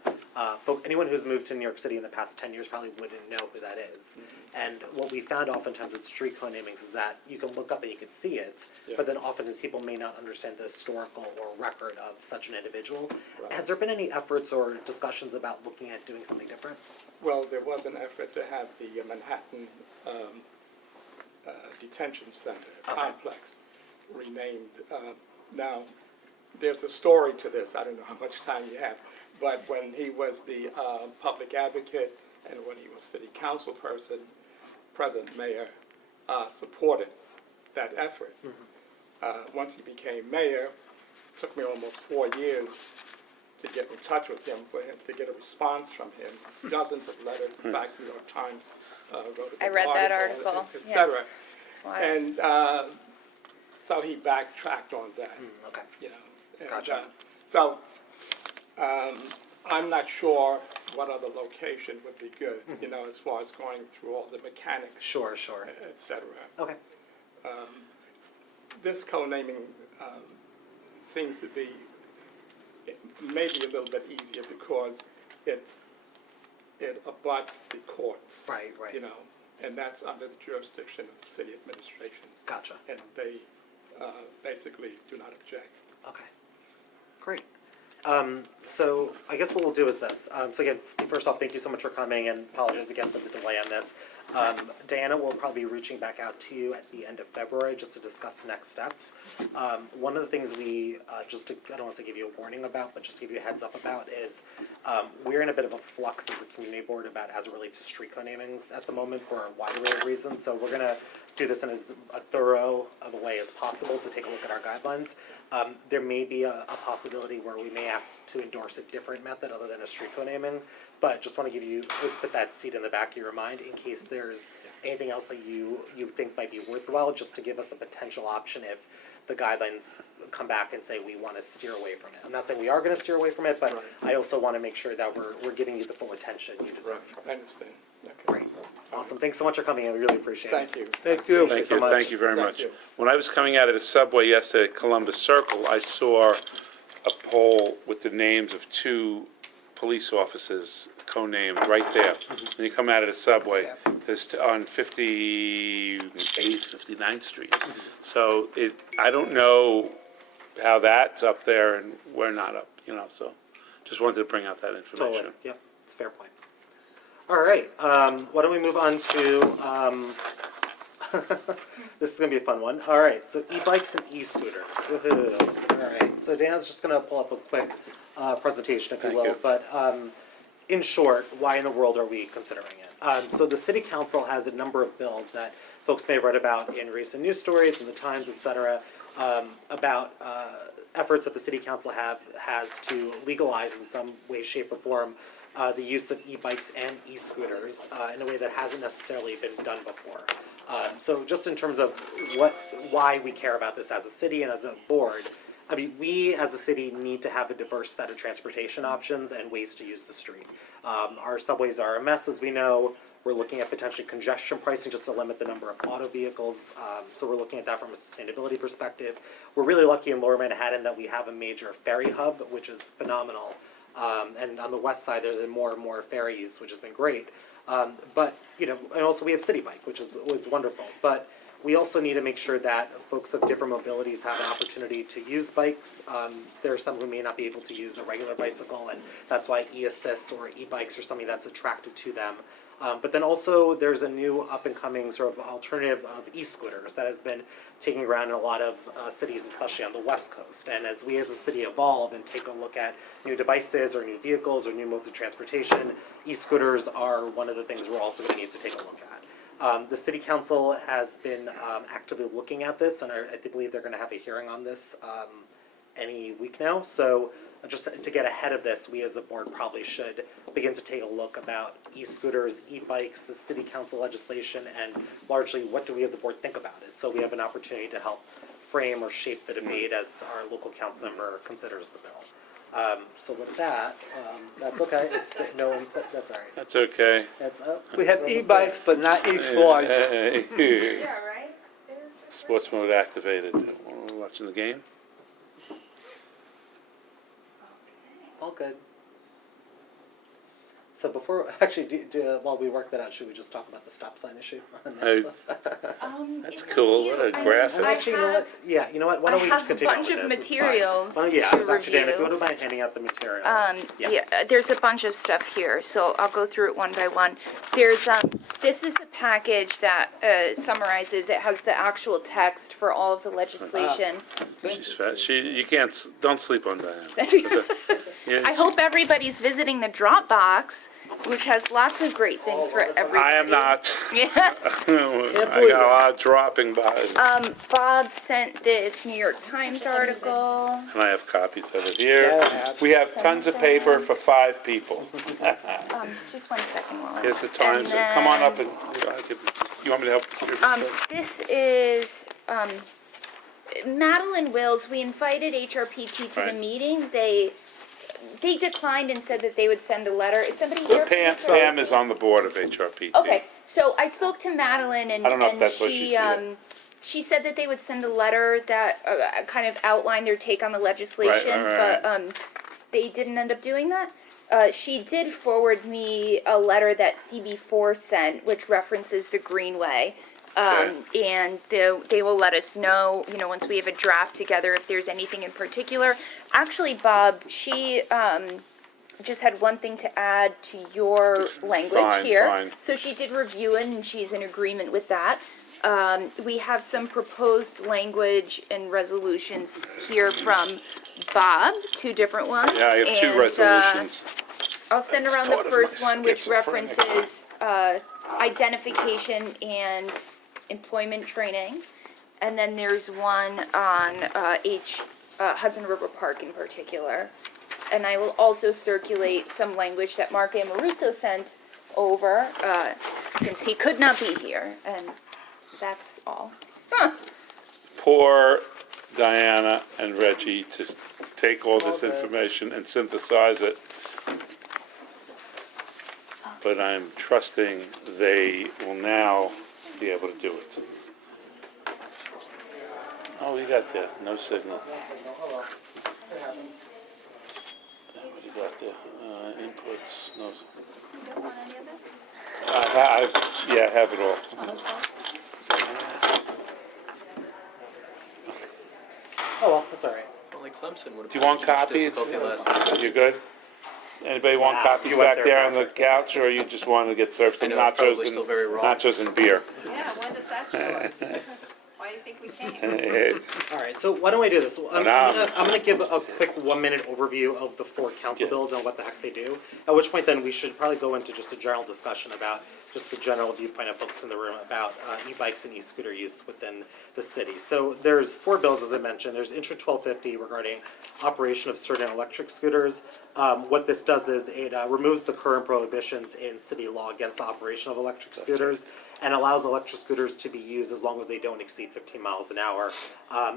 anyone who's moved to New York City in the past 10 years probably wouldn't know who that is. And what we found oftentimes with street co-namings is that you can look up and you can see it, but then often people may not understand the historical or record of such an individual. Right. Has there been any efforts or discussions about looking at doing something different? Well, there was an effort to have the Manhattan Detention Center complex renamed. Now, there's a story to this. I don't know how much time you have, but when he was the public advocate and when he was city council person, President Mayor supported that effort. Once he became mayor, it took me almost 4 years to get in touch with him, for him to get a response from him. Dozens of letters. In fact, New York Times wrote a I read that article. et cetera. That's why. And so he backtracked on that. Okay. You know, and, Gotcha. so I'm not sure what other location would be good, you know, as far as going through all the mechanics, Sure. et cetera. Okay. This co-naming seems to be maybe a little bit easier because it abuts the courts. Right. You know, and that's under the jurisdiction of the city administration, Gotcha. and they basically do not object. Okay. Great. So I guess what we'll do is this. So again, first off, thank you so much for coming, and apologies again for the delay on this. Diana will probably be reaching back out to you at the end of February just to discuss next steps. One of the things we, I don't want to give you a warning about, but just to give you a heads up about is we're in a bit of a flux as a community board about as it relates to street co-namings at the moment for a wide array of reasons. So we're going to do this in as a thorough of a way as possible to take a look at our guidelines. There may be a possibility where we may ask to endorse a different method other than a street co-naming, but just want to put that seed in the back of your mind in case there's anything else that you think might be worthwhile, just to give us a potential option if the guidelines come back and say we want to steer away from it. I'm not saying we are going to steer away from it, but I also want to make sure that we're giving you the full attention you deserve. I understand. Okay. Great. Awesome. Thanks so much for coming. I really appreciate it. Thank you. Thank you. Thank so you, much. thank you very Thank much. you. When I was coming out of the subway yesterday at Columbus Circle, I saw a pole with the names of 2 police officers co-named right there. When you come out of the subway, it's on 58th, 59th Street. So I don't know how that's up there and we're not up, you know, so just wanted to bring out that information. Totally. Yep. It's a fair point. All right. Why don't we move on to this is going to be a fun one. All right. So e-bikes and e-scooters. Woohoo. All right. So Dana's just going to pull up a quick presentation, if you Thank will. you. But in short, why in the world are we considering it? So the City Council has a number of bills that folks may have read about in recent news stories, in the Times, et cetera, about efforts that the City Council has to legalize in some way, shape, or form the use of e-bikes and e-scooters in a way that hasn't necessarily been done before. So just in terms of why we care about this as a city and as a board, I mean, we as a city need to have a diverse set of transportation options and ways to use the street. Our subways are a mess, as we know. We're looking at potentially congestion pricing just to limit the number of auto vehicles. So we're looking at that from a sustainability perspective. We're really lucky in Lower Manhattan that we have a major ferry hub, which is phenomenal. And on the west side, there's been more and more ferry use, which has been great. But, you know, and also we have City Bike, which was wonderful. But we also need to make sure that folks of different mobilities have an opportunity to use bikes. There are some who may not be able to use a regular bicycle, and that's why e-assists or e-bikes are something that's attractive to them. But then also there's a new up-and-coming sort of alternative of e-scooters that has been taking ground in a lot of cities, especially on the West Coast. And as we as a city evolve and take a look at new devices or new vehicles or new modes of transportation, e-scooters are one of the things we're also going to need to take a look at. The City Council has been actively looking at this, and I believe they're going to have a hearing on this any week now. So just to get ahead of this, we as a board probably should begin to take a look about e-scooters, e-bikes, the City Council legislation, and largely what do we as a board think about it. So we have an opportunity to help frame or shape the debate as our local council member considers the bill. So with that, that's okay. No input. That's all right. That's okay. That's up. We have e-bikes, but not e-slides. Yeah, right? Sports mode activated. Watching the game? All good. So before, actually, while we work that out, should we just talk about the stop sign issue? That's cool, what a graphic. And actually, you know what, yeah, you know what, why don't we I have a continue bunch with of this? It's fine. materials Well, yeah, to Dr. Dan, if you review. wouldn't mind handing out the material. Yeah, there's a bunch of stuff here, so I'll go through it one by one. There's, this is a package that summarizes, it has the actual text for all of the legislation. She's fat, you can't, don't sleep on Diana. Yeah, I hope everybody's visiting the Dropbox, which has lots of great things for everybody. I am not. Yeah. I got a lot of dropping by, Bob sent this New York Times article. and I have copies of it here. We have tons of paper for 5 people. Just one second while Here's the Times, come on up and, you want me to help distribute? This is, Madeline Wills, we invited HRPT to the Right. meeting. They declined and said that they would send a letter. Is somebody here? Pam is on the board of HRPT. Okay, so I spoke to Madeline and, I don't know if that's what she said. she said that they would send a letter that kind of outlined their take on the legislation, right. but they didn't end up doing that. She did forward me a letter that CB4 sent, which references the Greenway. And they will let us know, once we have a draft together, if there's anything in particular. Actually, Bob, she just had one thing to add to your language here. Fine. So she did review it, and she's in agreement with that. We have some proposed language and resolutions here from Bob, 2 different ones. Yeah, I have 2 resolutions. I'll send around the first one, which references identification and employment training, and then there's one on Hudson River Park in particular. And I will also circulate some language that Mark Amoruso sent over, since he could not be here, and that's all. Poor Diana and Reggie to take all this information and synthesize it. But I'm trusting they will now be able to do it. Oh, we got there, no signal. What do you got there? Inputs, no. You don't want any of this? I have it all. Oh, well, that's all right. Only Clemson would have. Do you want copies? You good? Anybody want copies back there on the couch, or you just want to get served some nachos and beer? Yeah, when does that show up? Why do you think we came? All right, so why don't we do this? I'm gonna give a quick 1-minute overview of the 4 council bills and what the heck they do. At which point then we should probably go into just a general discussion about just the general viewpoint of folks in the room about e-bikes and e-scooter use within the city. So there's 4 bills, as I mentioned. There's Intro 1250 regarding operation of certain electric scooters. What this does is it removes the current prohibitions in city law against the operation of electric scooters and allows electric scooters to be used as long as they don't exceed 15 miles an hour.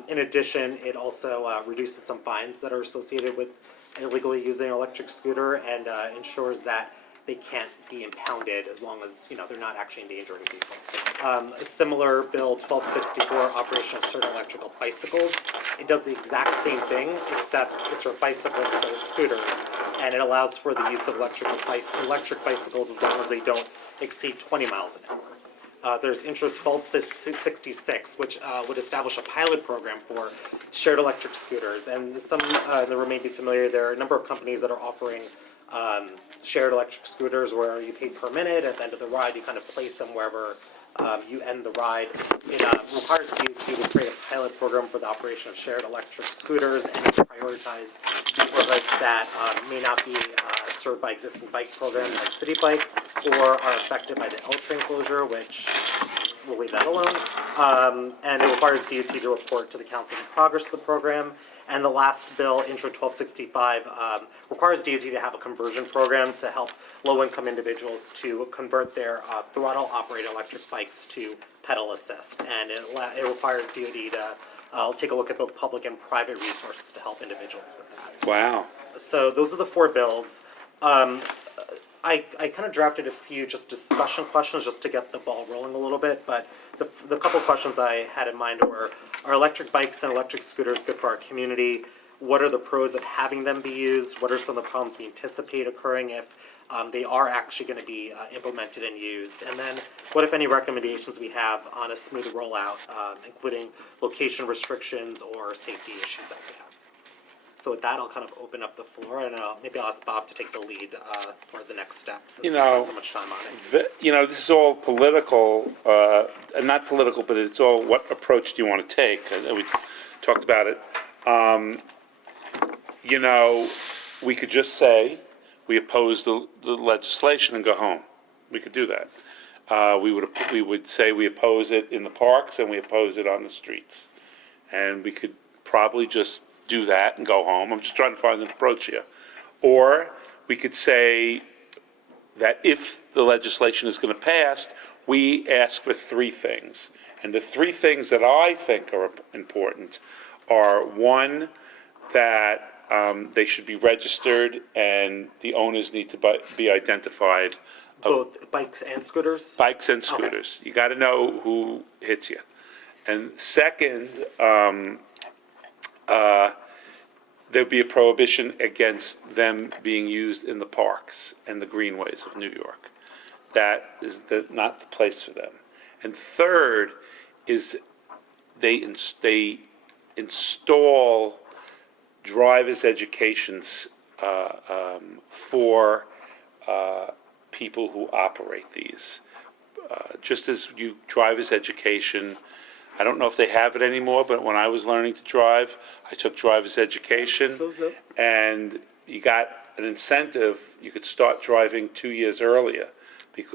In addition, it also reduces some fines that are associated with illegally using an electric scooter and ensures that they can't be impounded as long as, they're not actually endangering people. A similar bill, 1264, operation of certain electrical bicycles. It does the exact same thing, except it's for bicycles instead of scooters, and it allows for the use of electric bicycles as long as they don't exceed 20 miles an hour. There's Intro 1266, which would establish a pilot program for shared electric scooters, and some in the room may be familiar, there are a number of companies that are offering shared electric scooters where you pay per minute. At the end of the ride, you kind of place them wherever you end the ride. It requires you to create a pilot program for the operation of shared electric scooters and to prioritize neighborhoods that may not be served by existing bike programs like City Bike or are affected by the L train closure, which we'll leave that alone. And it requires DOT to report to the council the progress of the program. And the last bill, Intro 1265, requires DOT to have a conversion program to help low-income individuals to convert their throttle-operated electric bikes to pedal assist. And it requires DOT to take a look at both public and private resources to help individuals with that. Wow. So those are the 4 bills. I kind of drafted a few just discussion questions just to get the ball rolling a little bit, but the couple questions I had in mind were, are electric bikes and electric scooters good for our community? What are the pros of having them be used? What are some of the problems we anticipate occurring if they are actually going to be implemented and used? And then what, if any, recommendations we have on a smooth rollout, including location restrictions or safety issues that we have? So with that, I'll kind of open up the floor, and maybe I'll ask Bob to take the lead for the next steps, since we spent so much time on it. This is all political, not political, but it's all what approach do you want to take? We talked about it. We could just say we oppose the legislation and go home. We could do that. We would say we oppose it in the parks and we oppose it on the streets. And we could probably just do that and go home. I'm just trying to find an approach here. Or we could say that if the legislation is going to pass, we ask for three things. And the three things that I think are important are, one, that they should be registered and the owners need to be identified. Both bikes and scooters? Bikes and scooters. You got to know who hits you. And second, there'd be a prohibition against them being used in the parks and the greenways of New York. That is not the place for them. And third is they install driver's educations for people who operate these. Just as you driver's education, I don't know if they have it anymore, but when I was learning to drive, I took driver's education, and you got an incentive. You could start driving 2 years earlier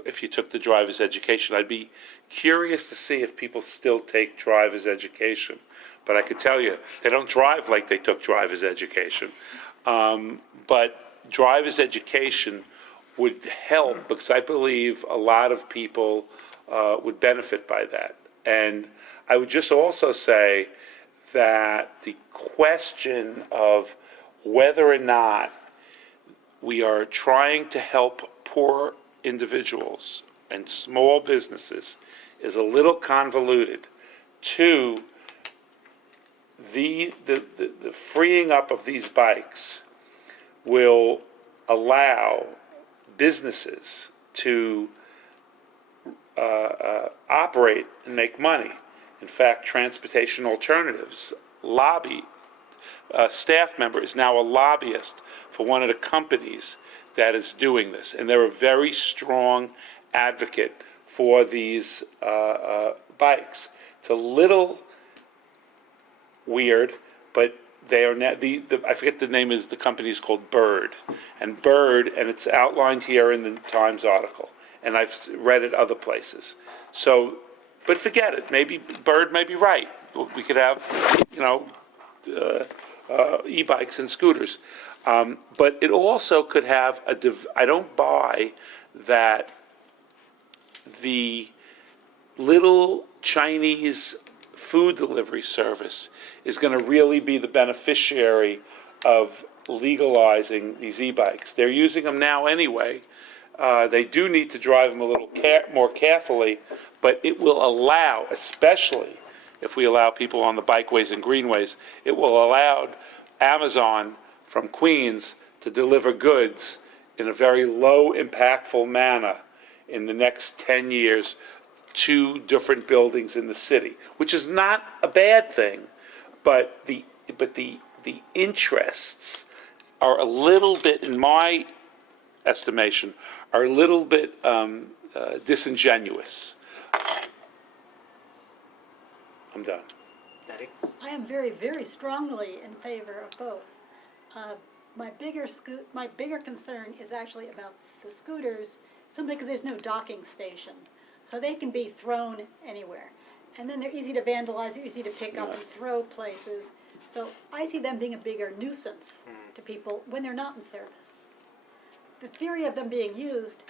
if you took the driver's education. I'd be curious to see if people still take driver's education, but I could tell you, they don't drive like they took driver's education. But driver's education would help, because I believe a lot of people would benefit by that. And I would just also say that the question of whether or not we are trying to help poor individuals and small businesses is a little convoluted. Two, the freeing up of these bikes will allow businesses to operate and make money. In fact, Transportation Alternatives staff member is now a lobbyist for one of the companies that is doing this, and they're a very strong advocate for these bikes. It's a little weird, but they are now, I forget the name of the company is called Bird, and it's outlined here in the Times article, and I've read it other places. So, but forget it. Maybe Bird may be right. We could have, e-bikes and scooters. But it also could have I don't buy that the little Chinese food delivery service is going to really be the beneficiary of legalizing these e-bikes. They're using them now anyway. They do need to drive them a little more carefully, but it will allow, especially if we allow people on the bikeways and greenways, it will allow Amazon from Queens to deliver goods in a very low impactful manner in the next 10 years to different buildings in the city, which is not a bad thing, but the interests are a little bit, in my estimation, are a little bit disingenuous. I'm done. Betty? I am very, very strongly in favor of both. My bigger concern is actually about the scooters, simply because there's no docking station. So they can be thrown anywhere. And then they're easy to vandalize, they're easy to pick up and throw places. So I see them being a bigger nuisance to people when they're not in service. The theory of them being used,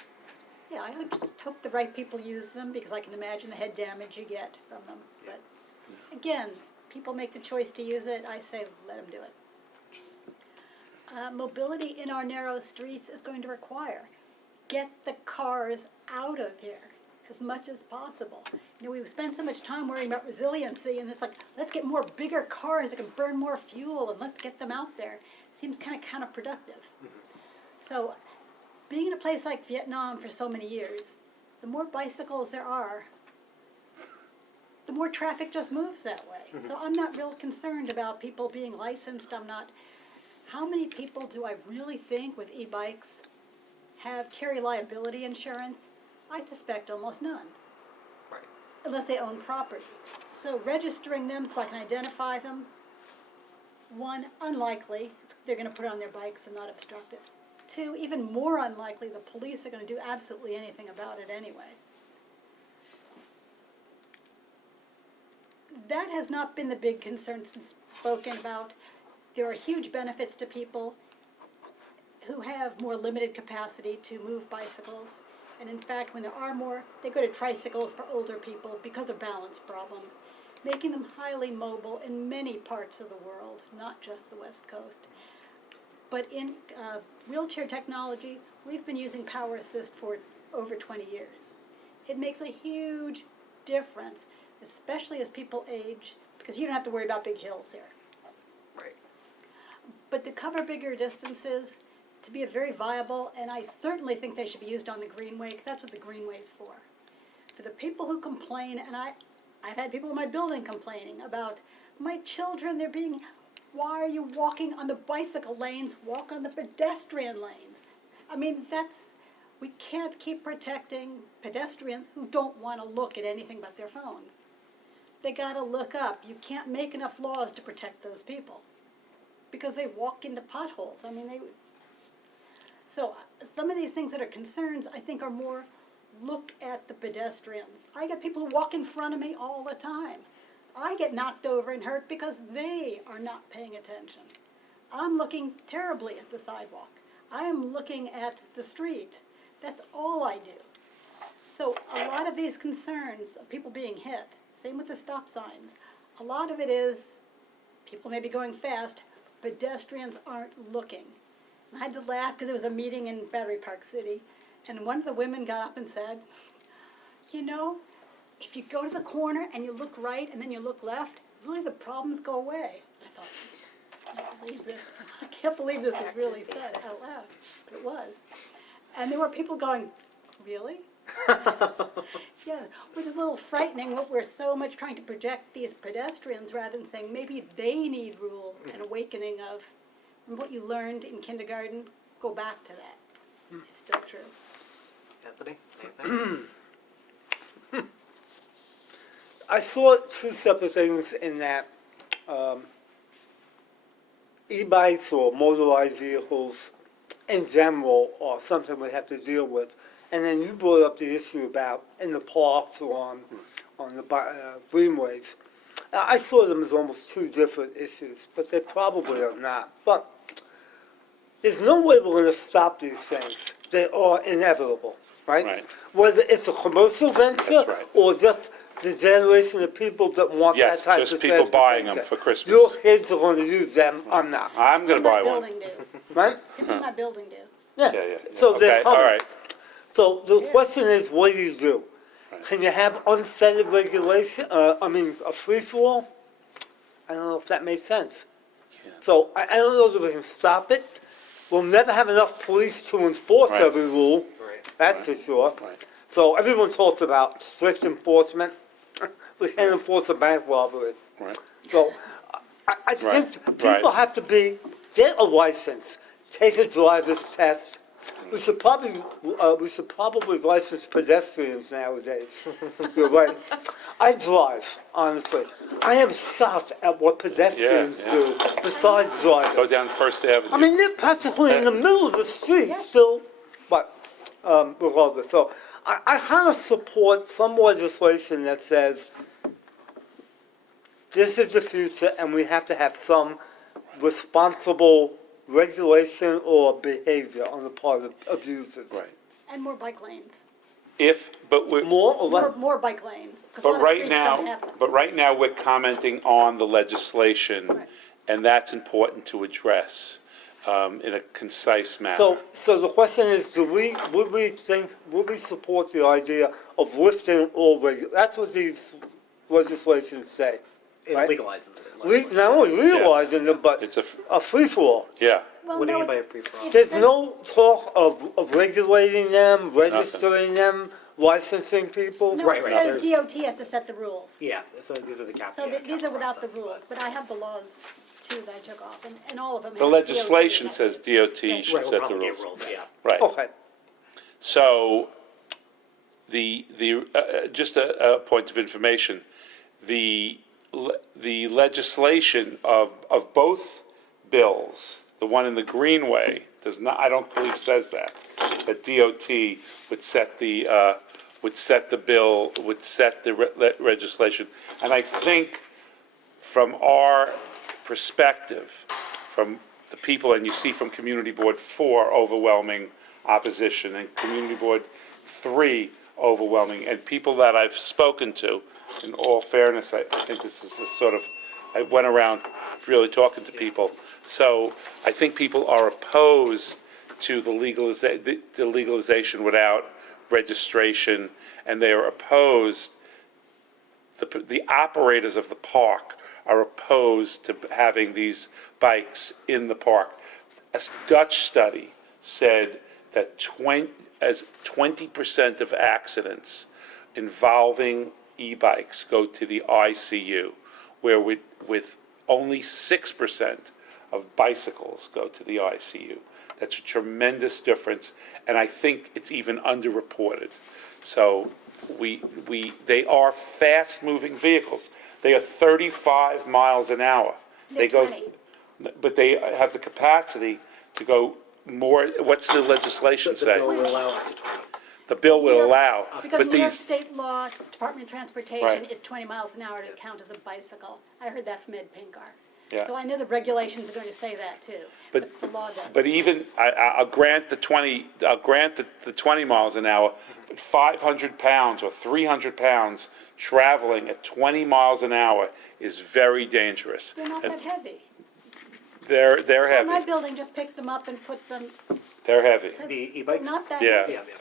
yeah, I would just hope the right people use them, because I can imagine the head damage you get from them. But again, people make the choice to use it, I say let them do it. Mobility in our narrow streets is going to require get the cars out of here as much as possible. We spend so much time worrying about resiliency, and it's like, let's get more bigger cars that can burn more fuel, and let's get them out there. Seems kind of counterproductive. So being in a place like Vietnam for so many years, the more bicycles there are, the more traffic just moves that way. So I'm not real concerned about people being licensed. I'm not. How many people do I really think with e-bikes carry liability insurance? I suspect almost none. Right. Unless they own property. So registering them so I can identify them, one, unlikely, they're gonna put it on their bikes and not obstruct it. Two, even more unlikely, the police are gonna do absolutely anything about it anyway. That has not been the big concern spoken about. There are huge benefits to people who have more limited capacity to move bicycles. And in fact, when there are more, they go to tricycles for older people because of balance problems, making them highly mobile in many parts of the world, not just the West Coast. But in wheelchair technology, we've been using Power Assist for over 20 years. It makes a huge difference, especially as people age, because you don't have to worry about big hills here. Right. But to cover bigger distances, to be a very viable, and I certainly think they should be used on the Greenway, because that's what the Greenway is for. For the people who complain, and I've had people in my building complaining about my children, why are you walking on the bicycle lanes? Walk on the pedestrian lanes. I mean, we can't keep protecting pedestrians who don't want to look at anything but their phones. They got to look up. You can't make enough laws to protect those people because they walk into potholes. I mean, so some of these things that are concerns, I think, are more look at the pedestrians. I get people who walk in front of me all the time. I get knocked over and hurt because they are not paying attention. I'm looking terribly at the sidewalk. I am looking at the street. That's all I do. So a lot of these concerns of people being hit, same with the stop signs, a lot of it is people may be going fast, pedestrians aren't looking. I had to laugh because there was a meeting in Battery Park City, and one of the women got up and said, you know, if you go to the corner and you look right and then you look left, really the problems go away. I thought, I can't believe this was really said out loud, but it was. And there were people going, really? Yeah, which is a little frightening that we're so much trying to project these pedestrians rather than saying maybe they need rule and awakening of what you learned in kindergarten, go back to that. It's still true. Anthony, anything? I saw two separate things in that e-bikes or motorized vehicles in general are something we have to deal with. And then you brought up the issue about in the parks or on the greenways. I saw them as almost two different issues, but they probably are not. But there's no way we're going to stop these things. They are inevitable, right? Right. Whether it's a commercial venture That's right. or just the generation of people that want Yes, that type just of people buying them transportation. for Christmas. Your kids are going to use them. I'm not. I'm gonna buy My one. building do. Right? People in my building do. Yeah. Yeah. So they're Okay, all covered. right. So the question is, what do you do? Right. Can you have unfettered regulation, a free-for-all? I don't know if that makes sense. Yeah. So I don't know that we can stop it. We'll never have enough police to enforce Right. every rule, Right. that's for sure. Right. So everyone talks about strict enforcement. We can't enforce a bank robbery. Right. So I think Right. people Right. have to get a license, take a driver's test. We should probably license pedestrians nowadays. You're right. I drive, honestly. I am shocked at what pedestrians Yeah. do besides driving. Go down First Avenue. I mean, they're practically in the middle of the street still, but regardless. So I kind of support some legislation that says this is the future and we have to have some responsible regulation or behavior on the part of abusers. Right. And more bike lanes. But we're, More or less? More bike lanes. 'Cause a lot but of right streets don't now, have them. but right now we're commenting on the legislation, Right. and that's important to address in a concise manner. So the question is, would we support the idea of lifting all that's what these legislations say. It Right. legalizes it. Not only legalizing them, but It's a a free-for-all. yeah. Well, What do you no, mean by a free-for-all? There's no talk of regulating them, registering them, licensing people? No, Right, it right, says DOT has to set the rules. Yeah, so these are the cap. So yeah, these are capital without the process, rules, but I have the laws too that I took off, and all of them have The DOT legislation attached says to it. DOT Right, should we'll set the promulgate rules. yeah. Right. Okay. So, just a point of information, the legislation of both bills, the one in the Greenway, does not, I don't believe says that DOT would set the bill, would set the legislation. And I think from our perspective, from the people, and you see from Community Board 4 overwhelming opposition, and Community Board 3 overwhelming, and people that I've spoken to, in all fairness, I think this is a sort of, I went around really talking to people, so I think people are opposed to the legalization without registration, and they are opposed, the operators of the park are opposed to having these bikes in the park. A Dutch study said that 20% of accidents involving e-bikes go to the ICU, where with only 6% of bicycles go to the ICU. That's a tremendous difference, and I think it's even underreported. So they are fast-moving vehicles. They are 35 miles an hour. They go, but they have the capacity to go more. What's the legislation say? The bill will allow up to 20. The bill will allow, Because but New York these, State law, Department of Transportation Right. is 20 miles an hour to count as a bicycle. I heard that from Ed Pinkar. Yeah. So I know the regulations are going to say that too, But- but the law does. but even, I'll grant the 20, I'll grant the 20 miles an hour, but 500 pounds or 300 pounds traveling at 20 miles an hour is very dangerous. They're not that heavy. They're Well, my heavy, building just picked them up and put them, they're heavy. so The they're e-bikes? not that Yeah. heavy.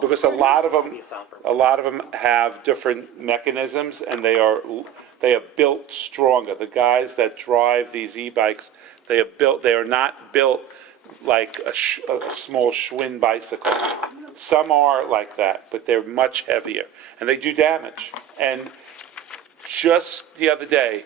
Because a lot of them, Be sound for- a lot of them have different mechanisms, and they are built stronger. The guys that drive these e-bikes, they are not built like a small Schwinn bicycle. Some are like that, but they're much heavier, and they do damage. And just the other day,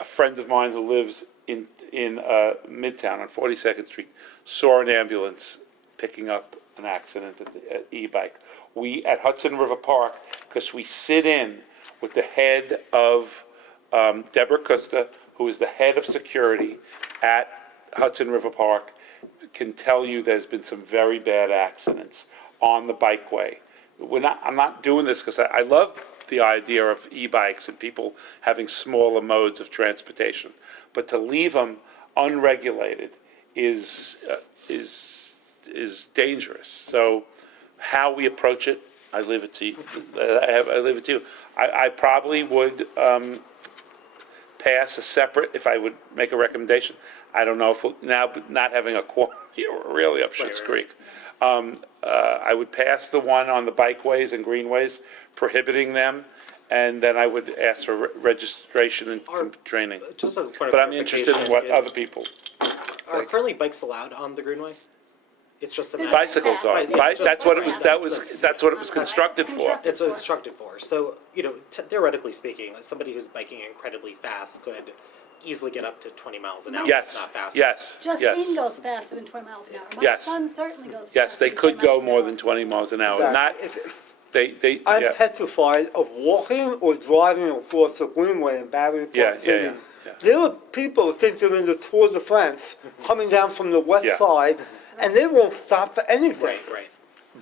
a friend of mine who lives in Midtown on 42nd Street saw an ambulance picking up an accident at e-bike. We, at Hudson River Park, because we sit in with the head of, Deborah Custa, who is the head of security at Hudson River Park, can tell you there's been some very bad accidents on the bikeway. I'm not doing this because I love the idea of e-bikes and people having smaller modes of transportation, but to leave them unregulated is dangerous. So how we approach it, I leave it to you. I leave it to you. I probably would pass a separate, if I would make a recommendation. I don't know if, now not having a quorum here, we're really up Schitt's Creek. I would pass the one on the bikeways and greenways, prohibiting them, and then I would ask for registration and training. Just a point of But I'm interested in what clarification other is- people. Are currently bikes allowed on the Greenway? It's just a matter. Bicycles are, that's what it was, that's what it was constructed for. It's instructed for. So, theoretically speaking, somebody who's biking incredibly fast could easily get up to 20 miles an hour. Yes, Not faster. yes, Justine yes. goes faster than 20 miles an hour. My Yes. son certainly goes faster. Yes, they than could 20 miles go an more hour. than 20 miles an hour, Exactly. not, they, I'm yeah, petrified of walking or driving across the Greenway in Battery yeah, Park City. yeah. There are people who think they're in the Tour de France, coming down from the west Yeah. side, and they won't stop for anything. Right.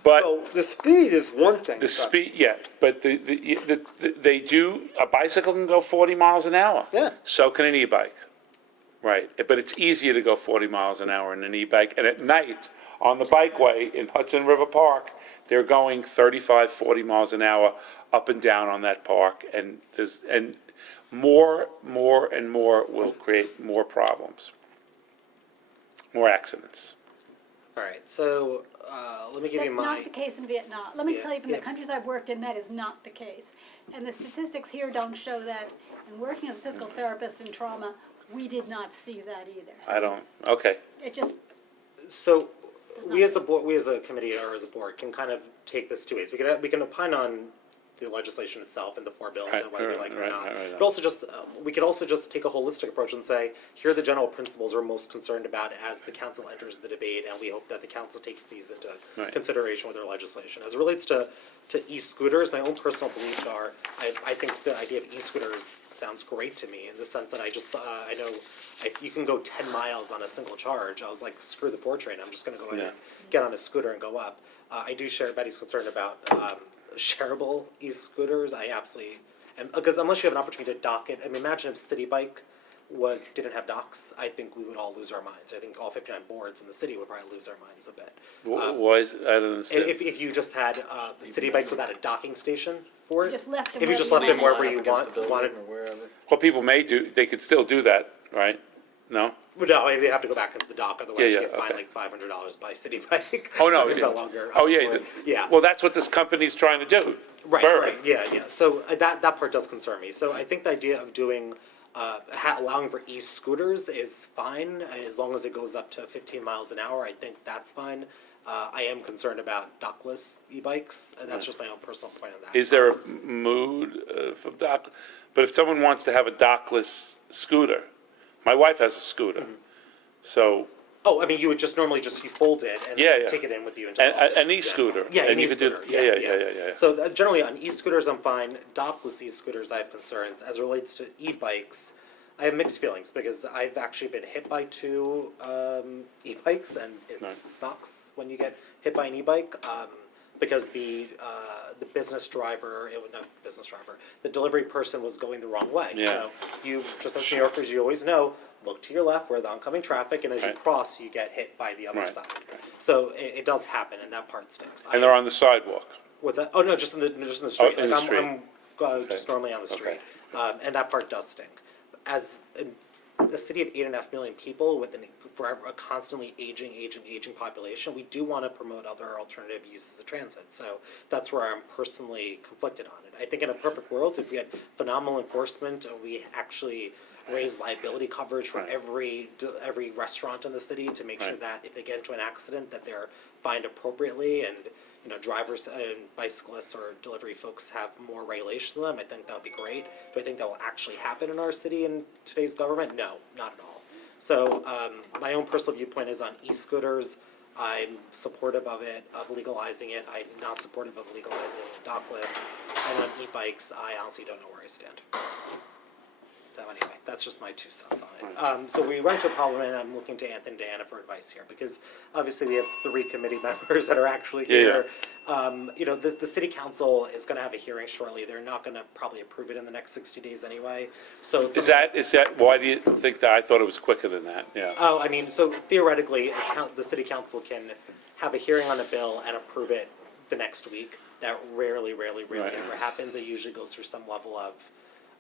But So the speed is one thing. the but- speed, yeah, but they do, a bicycle can go 40 miles an hour. Yeah. So can an e-bike. Right, but it's easier to go 40 miles an hour in an e-bike, and at night, on the bikeway in Hudson River Park, they're going 35, 40 miles an hour up and down on that park, and more and more will create more problems, more accidents. All right. So, let me give you That's my. not the case in Vietnam. Let me Yeah, tell you, from yeah. the countries I've worked in, that is not the case. And the statistics here don't show that. And working as a physical therapist in trauma, we did not see that either. So I don't, it's- okay. It just, So, Does we not as a board, we as a committee or as a board can kind of take this two ways. We can opine on the legislation itself and the four bills Right, and whether we like it or right, not. right. But also just, we could also just take a holistic approach and say, here are the general principles we're most concerned about as the council enters the debate, and we hope that the council takes these into Right. consideration with their legislation. As it relates to e-scooters, my own personal beliefs are, I think the idea of e-scooters sounds great to me in the sense that I know you can go 10 miles on a single charge. I was like, screw the 4 train, I'm just gonna go ahead Yeah. and get on a scooter and go up. I do share Betty's concern about shareable e-scooters. I absolutely, because unless you have an opportunity to dock it, I mean, imagine if City Bike didn't have docks, I think we would all lose our minds. I think all 59 boards in the city would probably lose their minds a bit. Why is, I don't understand. If you just had City Bikes without a docking station for it, just left them if you wherever just you left them wanted. wherever you wanted. Well, people may do, they could still do that, right? No? Well, no, they have to go back into the dock, otherwise Yeah, you yeah, get fined okay. like $500 by City Bike. Oh, no. It's yeah. no longer. Oh, yeah. Yeah. Well, that's what this company's trying to do. Right, Burr. right, yeah, yeah. So that part does concern me. So I think the idea of doing, allowing for e-scooters is fine, as long as it goes up to 15 miles an hour. I think that's fine. I am concerned about dockless e-bikes, and that's just my own personal point on that. Is there a mood for dock? But if someone wants to have a dockless scooter, my wife has a scooter, so, Oh, I mean, you would just normally you fold it and Yeah, yeah. take it in with you into the office. an e-scooter. Yeah, and an you could do- e-scooter. Yeah. So generally on e-scooters, I'm fine. Dockless e-scooters, I have concerns. As it relates to e-bikes, I have mixed feelings because I've actually been hit by 2 e-bikes, and it Right. sucks when you get hit by an e-bike. Because the business driver, the delivery person was going the wrong way. Yeah. So you, just as New Yorkers, you always know, look to your left where the oncoming traffic, and as you Right. cross, you get hit by the other Right. side. So it does happen, and that part stinks. And they're on the sidewalk. What's that? Oh, no, just in the street. in the Like, street. I'm just normally on the street. Okay. And that part does stink. As a city of 8.5 million people with a constantly aging population, we do want to promote other alternative uses of transit. So that's where I'm personally conflicted on it. I think in a perfect world, if we had phenomenal enforcement and we actually raise liability coverage for Right. every restaurant in the city to make sure Right. that if they get into an accident, that they're fined appropriately, and drivers and bicyclists or delivery folks have more regulations on them, I think that would be great. Do I think that will actually happen in our city in today's government? No, not at all. So my own personal viewpoint is on e-scooters. I'm supportive of it, of legalizing it. I'm not supportive of legalizing dockless. And on e-bikes, I honestly don't know where I stand. So anyway, that's just my 2 cents on it. So we run into a problem, and I'm looking to Anthony and Diana for advice here, because obviously we have 3 committee members that are actually here. The city council is gonna have a hearing shortly. They're not gonna probably approve it in the next 60 days anyway. So it's Is that, why do you think that? I thought it was quicker than that, yeah. Oh, I mean, so theoretically, the city council can have a hearing on a bill and approve it the next week. That rarely Right. ever happens. It usually goes through some level of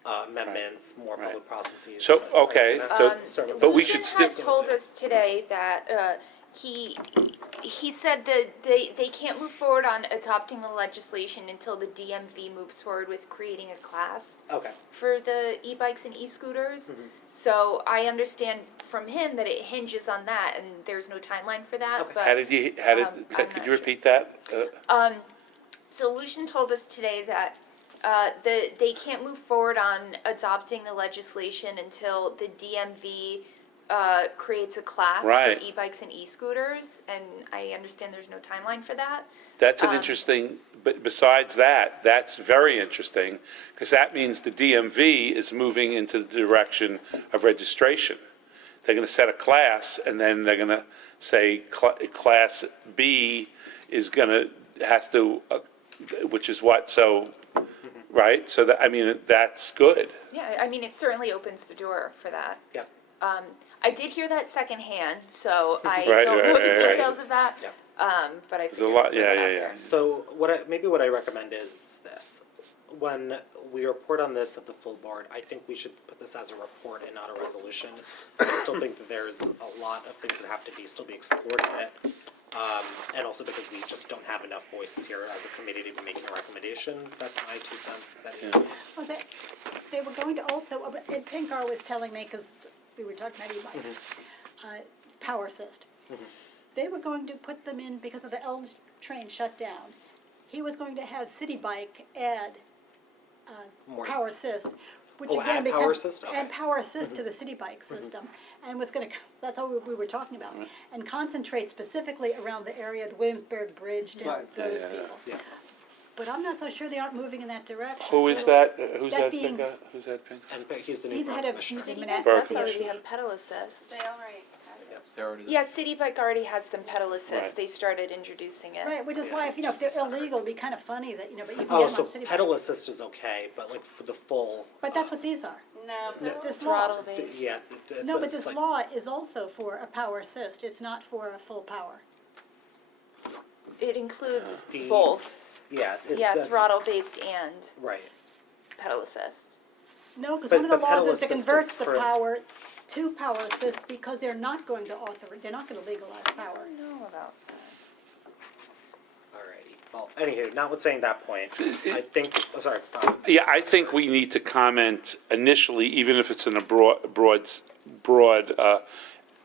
amendments, more Right. public processes. So, okay, Sorry, but we Lucian should still. had told us today that he said that they can't move forward on adopting the legislation until the DMV moves forward with creating a class Okay. for the e-bikes and e-scooters. Mhm. So I understand from him that it hinges on that, and there's no timeline for that. Okay. But How did I'm could not you repeat that? So Lucian told us today that they can't move forward on adopting the legislation until the DMV creates a class Right. for e-bikes and e-scooters, and I understand there's no timeline for that. That's an interesting, but besides that, that's very interesting, because that means the DMV is moving into the direction of registration. They're gonna set a class, and then they're gonna say, Class B is has to, which is what, so, right? So that, I mean, that's good. Yeah, I mean, it certainly opens the door for that. Yeah. I did hear that secondhand, so I Right, don't know right, the right, right. details of that. Yeah. But I There's a figured lot, I'd throw that out yeah. there. So what I recommend is this. When we report on this at the full board, I think we should put this as a report and not a resolution. I still think that there's a lot of things that have to still be explored in it. And also because we just don't have enough voices here as a committee to be making a recommendation. That's my 2 cents. well, they were going to also, Ed Pinkar was telling me, because we were talking about e-bikes, Power Assist. They were going to put them in because of the L train shut down. He was going to have City Bike add More- Power Assist, which Oh, again add becomes. Power Assist? Okay. Add Power Assist to the City Bike system, and was gonna, that's all we were talking about. And concentrate specifically around the area of the Williamsburg Bridge to help those Yeah. people. Yeah. But I'm not so sure they aren't moving in that direction. Who is So that? Who's that that, being Becca? s- Who's that, Pink? And he's the new He's the head of commissioner. City Manhattan. Bike Berkeley. does already have pedal assist. They already Yeah, City Bike already had some pedal assist. Right. They started introducing it. Right, which is why, if, you know, if they're illegal, it'd be kind of funny that, you know, but you can Oh, get them so on City Bike. pedal assist is okay, but like for the full. But that's what these are. No, This law. Throttle based. Yeah. No, but it's this like- law is also for a power assist. It's not for a full power. It includes The- both. Yeah. Yeah, that's- throttle based and Right. pedal assist. No, because But- one of the but pedal laws is to assist convert is the for- power to power assist because they're not going to they're not going to legalize power. I don't know about that. Alrighty. Well, anywho, notwithstanding that point, I think. Oh, sorry. Yeah, I think we need to comment initially, even if it's in a broad,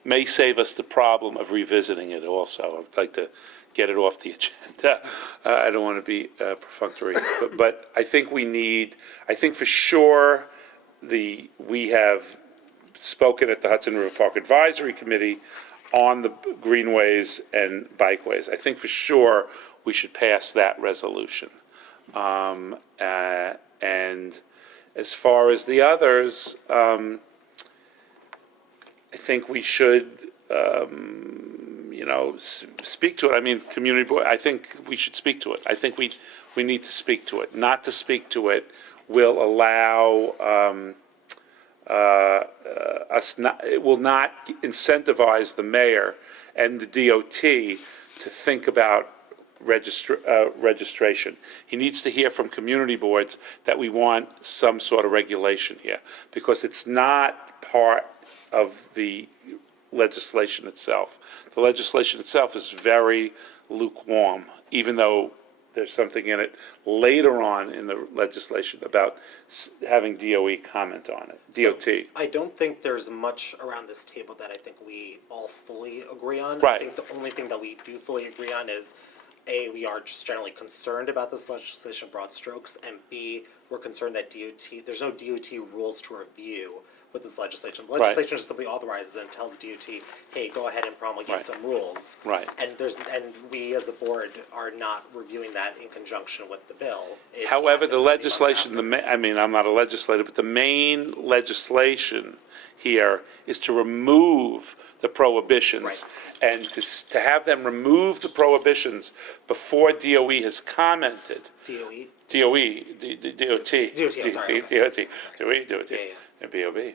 may save us the problem of revisiting it also. I'd like to get it off the agenda. I don't want to be perfunctory, but I think I think for sure, we have spoken at the Hudson River Park Advisory Committee on the greenways and bikeways. I think for sure we should pass that resolution. And as far as the others, I think we should, speak to it. I mean, community board, I think we should speak to it. I think we need to speak to it. Not to speak to it will allow, it will not incentivize the mayor and the DOT to think about registration. He needs to hear from community boards that we want some sort of regulation here, because it's not part of the legislation itself. The legislation itself is very lukewarm, even though there's something in it later on in the legislation about having DOE comment on it, DOT. I don't think there's much around this table that I think we all fully agree on. Right. I think the only thing that we do fully agree on is, A, we are just generally concerned about this legislation, broad strokes, and B, we're concerned that there's no DOT rules to review with this legislation. The legislation just simply authorizes and tells DOT, hey, go ahead and promulgate Right. some rules. Right. And we as a board are not reviewing that in conjunction with the bill. It However, the happens to be months legislation, after. I'm not a legislator, but the main legislation here is to remove the prohibitions. Right. And to have them remove the prohibitions before DOE has commented. DOE? DOE, DOT. DOT, I'm sorry. DOT, DOT, Yeah, and BOB.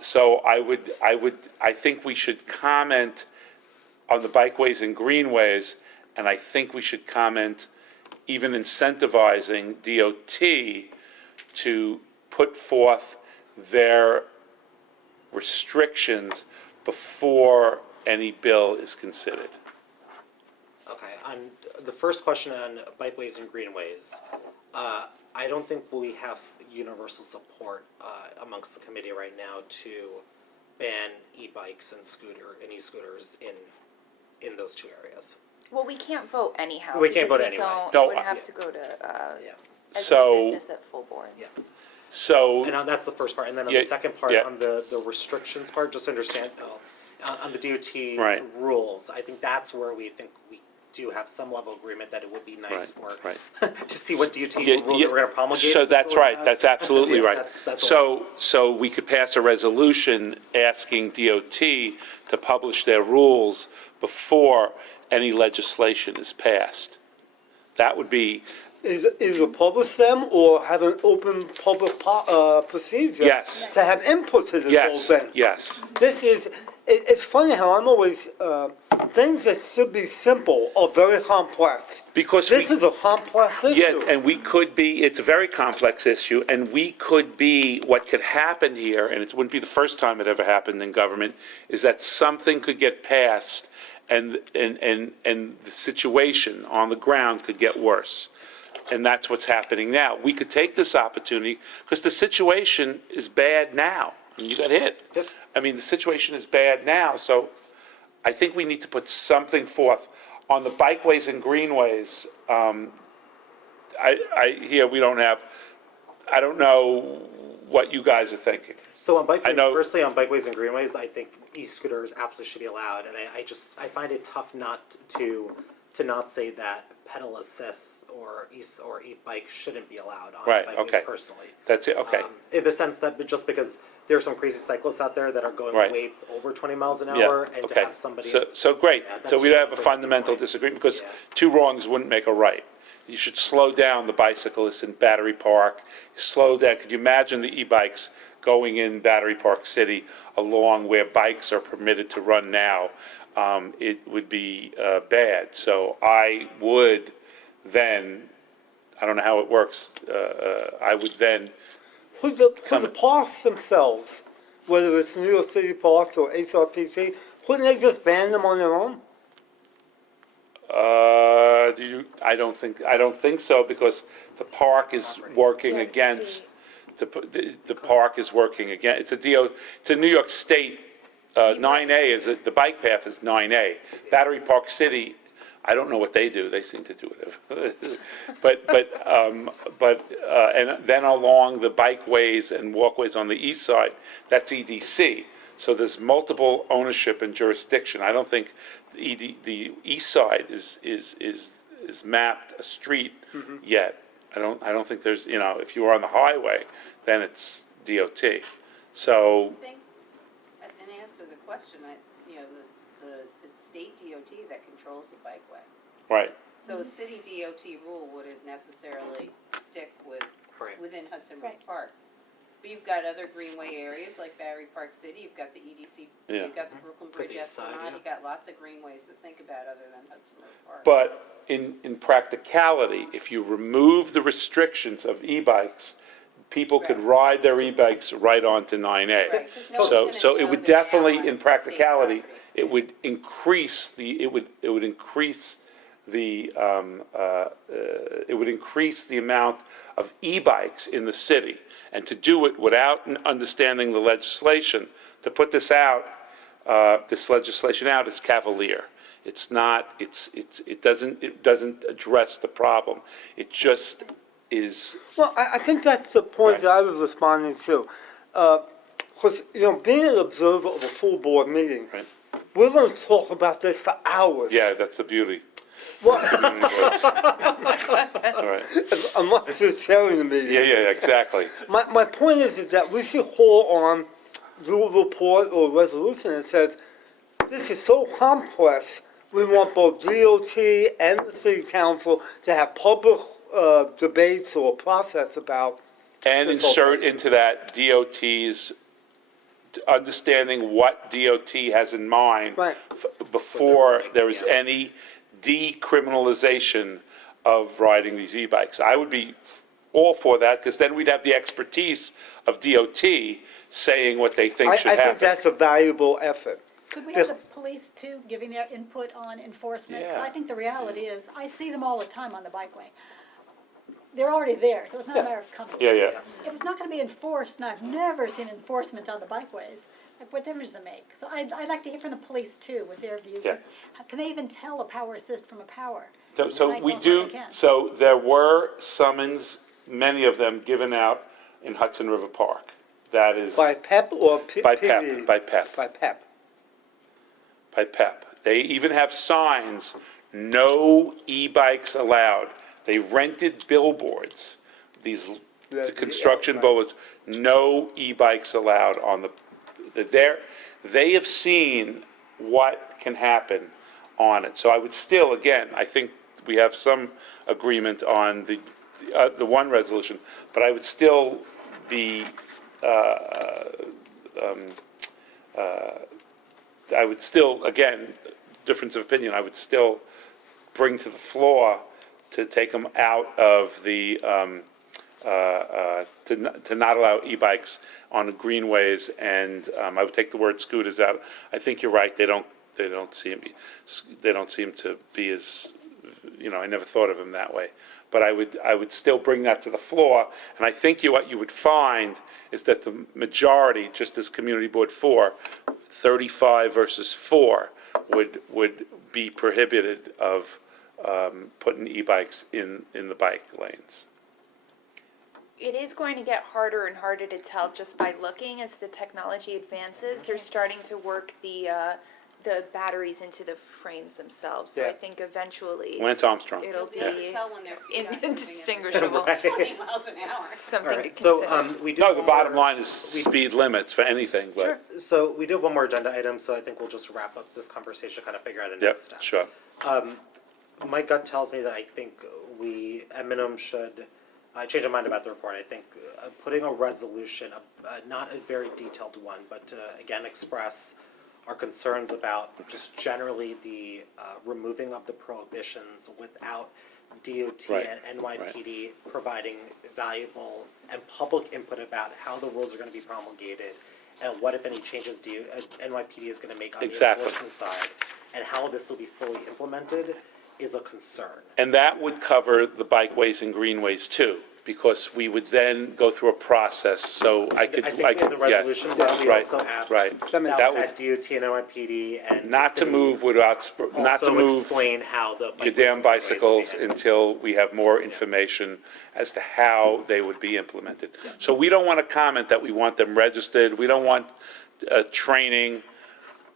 So I think we should comment on the bikeways and greenways, and I think we should comment even incentivizing DOT to put forth their restrictions before any bill is considered. Okay, on the first question on bikeways and greenways, I don't think we have universal support amongst the committee right now to ban e-bikes and e-scooters in those two areas. Well, we can't vote anyhow. We can't because vote anyway. No, Would I- have to go to, Yeah. as So- a business at full board. Yeah. So, And that's the first part, and then on Yeah, the second part, yeah. on the restrictions part, just to understand, on the DOT Right. rules, I think that's where we think we do have some level of agreement that it would be nice Right, to see what DOT Yeah, rules yeah. that we're gonna promulgate. So that's before we right, pass. that's absolutely Yeah, right. that's all. So we could pass a resolution asking DOT to publish their rules before any legislation is passed. That would be, Either publish them or have an open public procedure. Yes. To have input to this whole yes, thing. yes. This is, it's funny how I'm always, things that should be simple are very complex. Because This is a complex issue. Yeah, and we could be, it's a very complex issue, and we could be, what could happen here, and it wouldn't be the first time it ever happened in government, is that something could get passed and the situation on the ground could get worse. And that's what's happening now. We could take this opportunity, because the situation is bad now. I mean, you got hit. Yep. I mean, the situation is bad now, so I think we need to put something forth. On the bikeways and greenways, here we don't have, I don't know what you guys are thinking. So on I know- firstly on bikeways and greenways, I think e-scooters absolutely should be allowed, and I find it tough not to not say that pedal assists or e-bike shouldn't be allowed on Right, bikeways okay. personally. That's it, okay. In the sense that just because there are some crazy cyclists out there that are going Right. way over 20 miles an Yeah, hour, and to okay. have somebody. So great, Yeah, that's so we just have a a personal fundamental point. disagreement, because Yeah. two wrongs wouldn't make a right. You should slow down the bicyclists in Battery Park, slow down, could you imagine the e-bikes going in Battery Park City along where bikes are permitted to run now? It would be bad, so I would then, I don't know how it works, I would then, For the parks themselves, whether it's New York City Parks or HRPC, couldn't they just ban them on their own? I don't think so, because the park is working Yeah, against, the park is working against, it's a New York State, 9A is, the bike path is 9A. Battery Park City, I don't know what they do, they seem to do it. And then along the bikeways and walkways on the east side, that's EDC. So there's multiple ownership and jurisdiction. I don't think the east side is mapped a street yet. I don't think there's, if you were on the highway, then it's DOT. So, I think, in answer to the question, it's state DOT that controls the bikeway. right, So a city DOT rule wouldn't necessarily stick Right. within Hudson River Right. Park. But you've got other greenway areas like Battery Park City, you've got the EDC, Yeah. you've got the Brooklyn Bridge east side, Esplanade, yeah. you've got lots of greenways to think about other than Hudson River Park. but in practicality, if you remove the restrictions of e-bikes, people could ride their e-bikes right onto 9A. Right, 'cause no one's So, gonna so it know would they're now definitely, on in state practicality, property. it would increase the, it would increase the, it would increase the amount of e-bikes in the city. And to do it without understanding the legislation, to put this out, this legislation out is cavalier. It's not, it doesn't address the problem. It just is, Well, I think that's the point Right. that I was responding to. Because, being an observer of a full board meeting, Right. we're going to talk about this for hours. yeah, that's the beauty. Well, All right. unless you're chairing the meeting. Yeah, exactly. My point is that we should call on, do a report or resolution that says, this is so complex, we want both DOT and the city council to have public debates or process about. And this whole insert thing. into that DOT's, understanding what DOT has in mind Right. before there is any decriminalization of riding these e-bikes. I would be all for that, because then we'd have the expertise of DOT saying what they think should I think happen. that's a valuable effort. Could we have the police too, giving their input on enforcement? Because Yeah. I think the reality is, I see them all the time on the bikeway. They're already there, so it's not a matter of coming. Yeah. If it's not gonna be enforced, and I've never seen enforcement on the bikeways, like what difference does it make? So I'd like to hear from the police too, with their views. Yeah. Can they even tell a power assist from a power? So I we don't do, think they can. so there were summons, many of them given out in Hudson River Park. That is. By PEP or By PB? PEP, by PEP. By PEP. By PEP. They even have signs, no e-bikes allowed. They rented billboards, these Yeah, construction right. billboards, no e-bikes allowed on they have seen what can happen on it. So I would still, again, I think we have some agreement on the one resolution, but I would still be, I would still, again, difference of opinion, I would still bring to the floor to take them out of the, to not allow e-bikes on the greenways, and I would take the word scooters out. I think you're right, they don't seem to be as, I never thought of them that way. but I would still bring that to the floor. And I think what you would find is that the majority, just as Community Board 4, 35 versus 4, would be prohibited of putting e-bikes in the bike lanes. It is going to get harder and harder to tell just by looking as the technology advances. They're starting to work the batteries into the frames themselves. So I Yeah. think eventually Lance Armstrong. it'll You'll be able be to tell when they're indistinguishable. 20 miles an hour. Something All to right, consider. so we do. No, have the one bottom more- line is speed limits for anything, but. Sure. So we do have one more agenda item, so I think we'll just wrap up this conversation, kind of figure out a Yep, next step. sure. My gut tells me that I think we, at minimum, should change our mind about the report. I think putting a resolution, not a very detailed one, but to again express our concerns about just generally the removing of the prohibitions without DOT Right, and NYPD providing valuable and public input about how the rules are going to be promulgated and what, if any, changes NYPD is going to make on Exactly. the enforcement side, and how this will be fully implemented is a concern. And that would cover the bikeways and greenways too, because we would then go through a process, so I could, I think in the yeah, resolution, we right, also asked right. that That was, at DOT and NYPD and the not to city move without, not to also move explain how the your bikeways damn and greenways will be bicycles handled. until we have more information as to how they would be implemented. So we don't want to comment that we want them registered, we don't want training.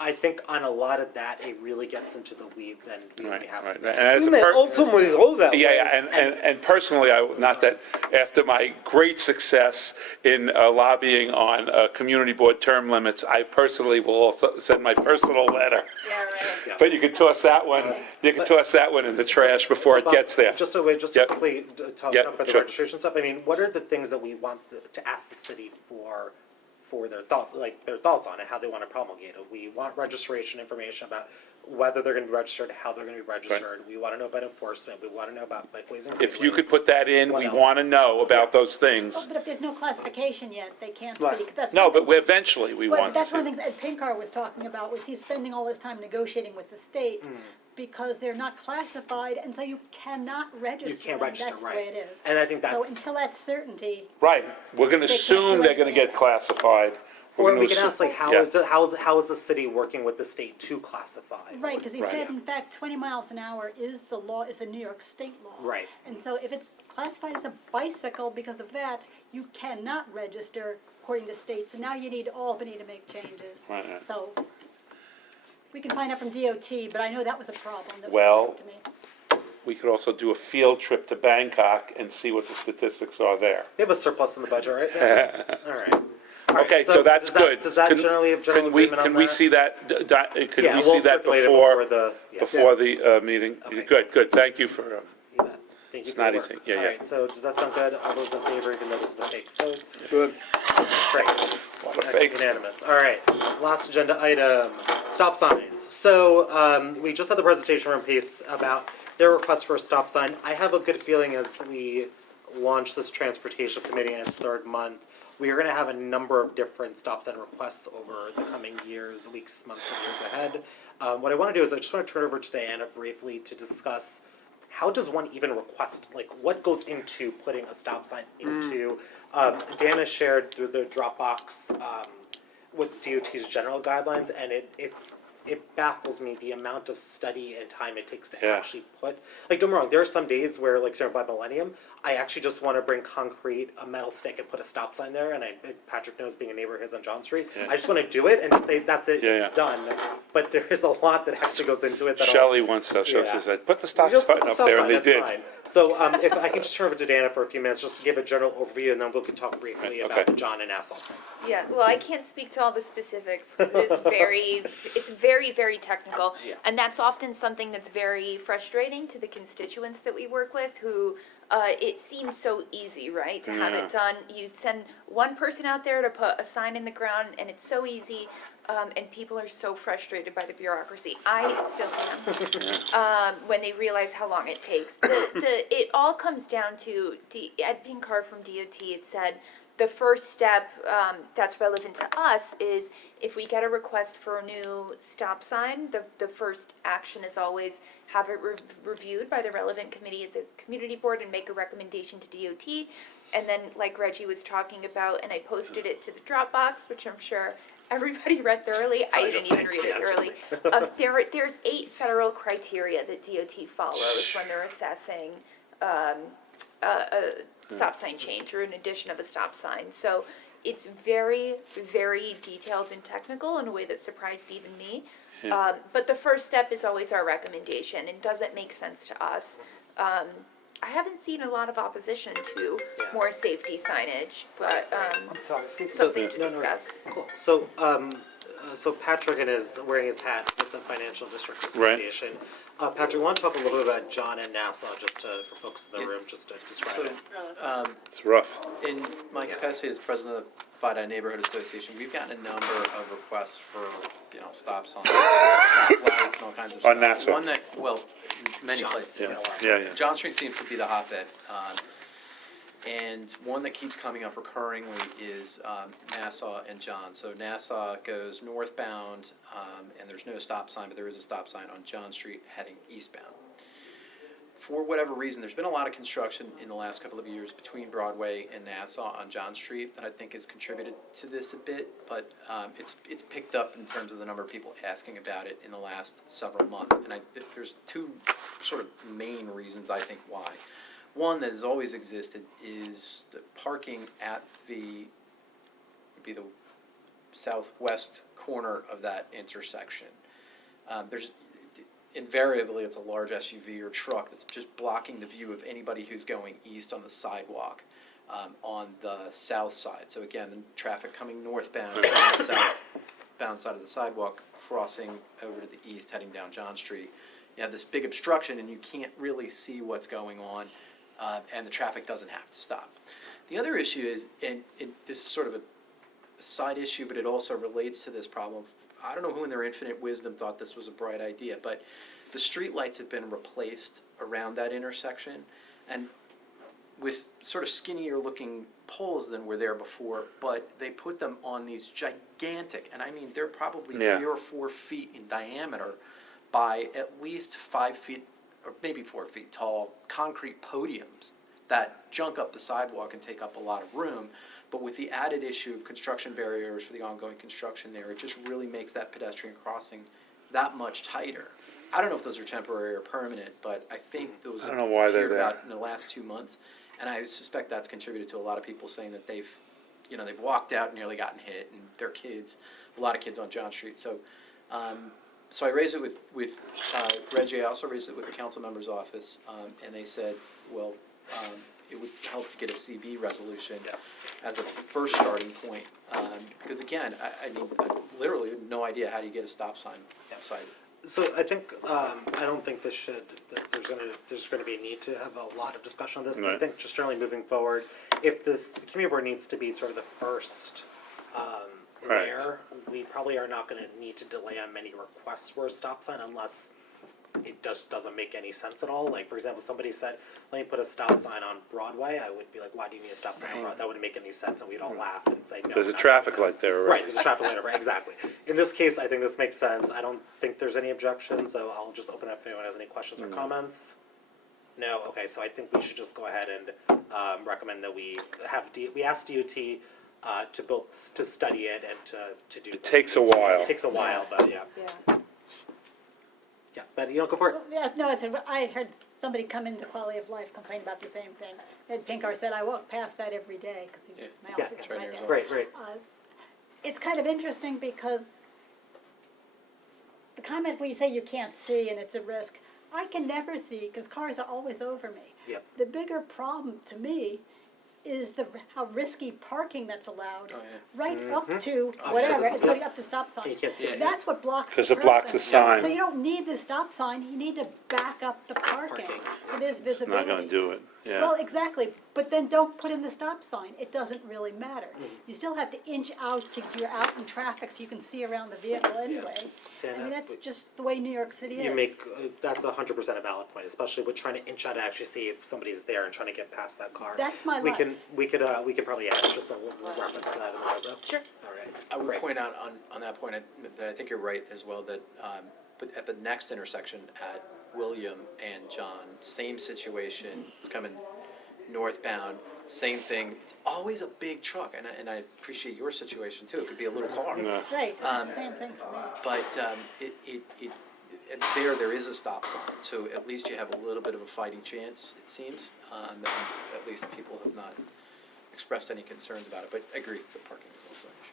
I think on a lot of that, it really gets into the weeds and we Right, have. right. And as We a may per- ultimately go that way. Yeah, and personally, not that, after my great success in lobbying on community board term limits, I personally will also send my personal letter. Yeah, right. But you can toss that one, in the trash before it gets there. Just to Yep. quickly talk Yep, about the sure. registration stuff, I mean, what are the things that we want to ask the city for their thoughts on it, how they want to promulgate it? We want registration information about whether they're gonna be registered, how they're gonna be registered. We wanna know about enforcement, we wanna know about bikeways and If you could greenways. put that in, What we else? want to know about those Oh, things. but if there's no classification yet, they can't Right. be, 'cause that's No, one but thing- eventually we But want that's one of to. the things Ed Pinkar was talking about, was he's spending all his time negotiating with the state because they're not classified, and so you cannot register them, register, that's the way right. it is. And I think So that's- until that's certainty, Right, we're going to They can't assume do they're going to anything. get classified. We're Or gonna we can assume- ask, like, yeah. how is the city working with the state to classify? right, because he Right. said, in fact, 20 miles an hour is the law, is a New York State law. Right. And so if it's classified as a bicycle because of that, you cannot register according to state, so now you need Albany to make changes. Right, right. So, we can find out from DOT, but I know that was a problem that was Well, brought up to me. We could also do a field trip to Bangkok and see what the statistics are there. We have a surplus in the budget, right? Yeah. All right. All right, Okay, so that's does that- good. Does that Can- generally have general Can we, agreement on can we that? see that, can Yeah, we we'll see that circulate it before, the, yeah. before the meeting? Okay. Good, thank you for, You bet. Thank you It's for not your easy. work. Yeah, All yeah. right, so does that sound good? All those in favor, even though this is a fake vote? Good. Great. lot of That's fakes. unanimous. All right, last agenda item, stop signs. So, we just had the presentation from Pace about their request for a stop sign. I have a good feeling as we launch this transportation committee in its third month, we are gonna have a number of different stop sign requests over the coming years, weeks, months, and years ahead. What I wanna do is I just wanna turn it over to Diana briefly to discuss how does one even request, like, what goes into putting a stop sign into? Dana shared through the Dropbox, with DOT's general guidelines, and it baffles me the amount of study and time it takes to Yeah. actually put, like, don't get me wrong, there are some days where, like, Sarah by Millennium, I actually just wanna bring concrete, a metal stick, and put a stop sign there, and Patrick knows being a neighbor of his on John Street, Yeah. I just wanna do it and say, that's it, Yeah, it's done. But there is a lot that actually goes into it that I'll- Shelley once, Yeah. said, put the stop Just sign put the up stop there, sign, and they that's did. fine. So, if I can just turn over to Dana for a few minutes, just to give a general overview, and then we can talk briefly Okay. about the John and Nassau thing. Yeah, well, I can't speak to all the specifics, 'cause it's very, very technical. Yeah. And that's often something that's very frustrating to the constituents that we work with, who, it seems so easy, right, to have Yeah. it done. You send one person out there to put a sign in the ground, and it's so easy, and people are so frustrated by the bureaucracy. I still am, when they realize how long it takes. It all comes down to, Ed Pinkar from DOT had said, the first step that's relevant to us is if we get a request for a new stop sign, the first action is always have it reviewed by the relevant committee at the community board and make a recommendation to DOT. And then, like Reggie was talking about, and I posted it to the Dropbox, which I'm sure everybody read thoroughly. I didn't even read it thoroughly. There's 8 federal criteria that DOT follows when they're assessing a stop sign change or an addition of a stop sign. So it's very, very detailed and technical in a way that surprised even me. But the first step is always our recommendation, and does it make sense to us? I haven't seen a lot of opposition to more safety signage, but I'm sorry. something to discuss. Cool. So Patrick is wearing his hat with the Financial District Association. Patrick, you want to talk a little bit about John and Nassau, just for folks in the room, just to describe it? It's rough. In my capacity as president of the Fidei Neighborhood Association, we've gotten a number of requests for, stop signs, lights, and all kinds of stuff. On Nassau. One that, many places. Yeah. John Street seems to be the hotbed. And one that keeps coming up recurringly is Nassau and John. So Nassau goes northbound, and there's no stop sign, but there is a stop sign on John Street heading eastbound. For whatever reason, there's been a lot of construction in the last couple of years between Broadway and Nassau on John Street that I think has contributed to this a bit, but it's picked up in terms of the number of people asking about it in the last several months. And there's 2 sort of main reasons I think why. One that has always existed is the parking at the southwest corner of that intersection. There's invariably it's a large SUV or truck that's just blocking the view of anybody who's going east on the sidewalk on the south side. So again, the traffic coming northbound on the southbound side of the sidewalk, crossing over to the east, heading down John Street. You have this big obstruction and you can't really see what's going on. And the traffic doesn't have to stop. The other issue is, and this is sort of a side issue, but it also relates to this problem. I don't know who in their infinite wisdom thought this was a bright idea, but the street lights have been replaced around that intersection, and with sort of skinnier looking poles than were there before, but they put them on these gigantic, and I mean they're probably 3 or 4 feet in diameter by at least 5 feet or maybe 4 feet tall concrete podiums that junk up the sidewalk and take up a lot of room. But with the added issue of construction barriers for the ongoing construction there, it just really makes that pedestrian crossing that much tighter. I don't know if those are temporary or permanent, but I think those I don't know why they're there. about in the last 2 months, and I suspect that's contributed to a lot of people saying that they've walked out and nearly gotten hit, and their kids, a lot of kids on John Street. So I raised it with Reggie. I also raised it with the council member's office, and they said, well, it would help to get a CB resolution as a first starting point, because again, I mean, I literally have no idea how do you get a stop sign outside. So I think I don't think there's going to be a need to have a lot of discussion on this. But I think just generally moving forward, if the community board needs to be sort of the first layer, we probably are not going to need to delay on many requests for a stop sign unless it just doesn't make any sense at all. Like, for example, somebody said, let me put a stop sign on Broadway. I would be like, why do you need a stop sign on Broadway? That wouldn't make any sense, and we'd all laugh and say, no. There's a traffic light there already. Right, there's a traffic light, right, exactly. In this case, I think this makes sense. I don't think there's any objection, so I'll just open up if anyone has any questions or comments. No? Okay, so I think we should just go ahead and recommend that we ask DOT to study it and to do. It takes a while. It takes a while, but yeah. Yeah, Betty, you don't go for it? Yes, no, I heard somebody come into Quality of Life complain about the same thing. Ed Pinkar said, I walk past that every day, because my office is right there. Right. It's kind of interesting because the comment where you say you can't see and it's a risk, I can never see because cars are always over me. Yep. The bigger problem to me is how risky parking that's allowed, right up to whatever, including up to stop signs. You can't see it. That's what blocks the Because it blocks the person. sign. So you don't need the stop sign, you need to back up the parking. So there's It's visibility. not gonna do it. Well, exactly, but then don't put in the stop sign, it doesn't really matter. You still have to inch out to, you're out in traffic so you can see around the vehicle anyway. I Dana, mean, that's just the way New York City is. You make, that's 100% a valid point, especially with trying to inch out to actually see if somebody's there and trying to get past that car. That's my We life. we could probably add just a little reference to that in the reso. Sure. All right. I would Great. point out on that point, that I think you're right as well, that, but at the next intersection at William and John, same situation, it's coming northbound, same thing. It's always a big truck, and I appreciate your situation too. It could be a little car. Yeah. Right, same thing for me. But there is a stop sign, so at least you have a little bit of a fighting chance, it seems. And at least people have not expressed any concerns about it, but I agree, the parking is also an issue.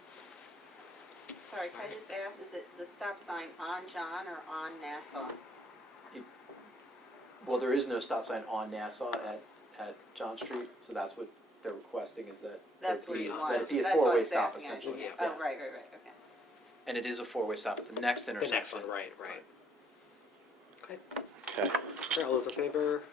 Sorry, can I just ask, is it the stop sign on John or on Nassau? Well, there is no stop sign on Nassau at John Street, so that's what they're requesting, is that. That's there what be- you that want, it be a that's why I four-way was stop asking essentially, actually. yeah. Oh, right, okay. And it is a four-way stop at the next The intersection. next one, right. Okay. Okay. All those in favor?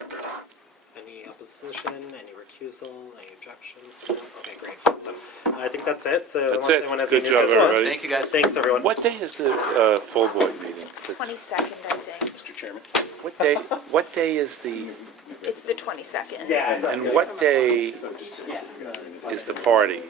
Any opposition, any recusal, any objections? No? Okay, great. Awesome. I think that's it, so That's unless it. anyone has Good any job, business- everybody. Thank you, guys. Thanks, everyone. What day is the full board meeting? 22nd, I think. Mr. Chairman. What day is the, It's the 22nd. and what day is the party?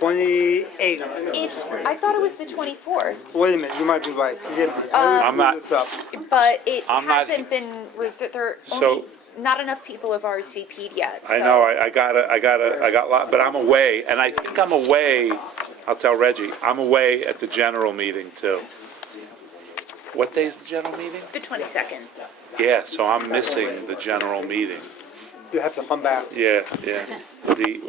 28. I thought it was the 24th, Wait a minute, you might be right. Forgive me. I'm not- This up. but it I'm not- hasn't been reserved, there So- only, not enough people have RSVP'd yet, so. I know, I got a lot, but I'm away, and I think I'm away, I'll tell Reggie, I'm away at the general meeting too. What day is the general meeting? The 22nd. Yeah, so I'm missing the general meeting. You have to come back. Yeah. The,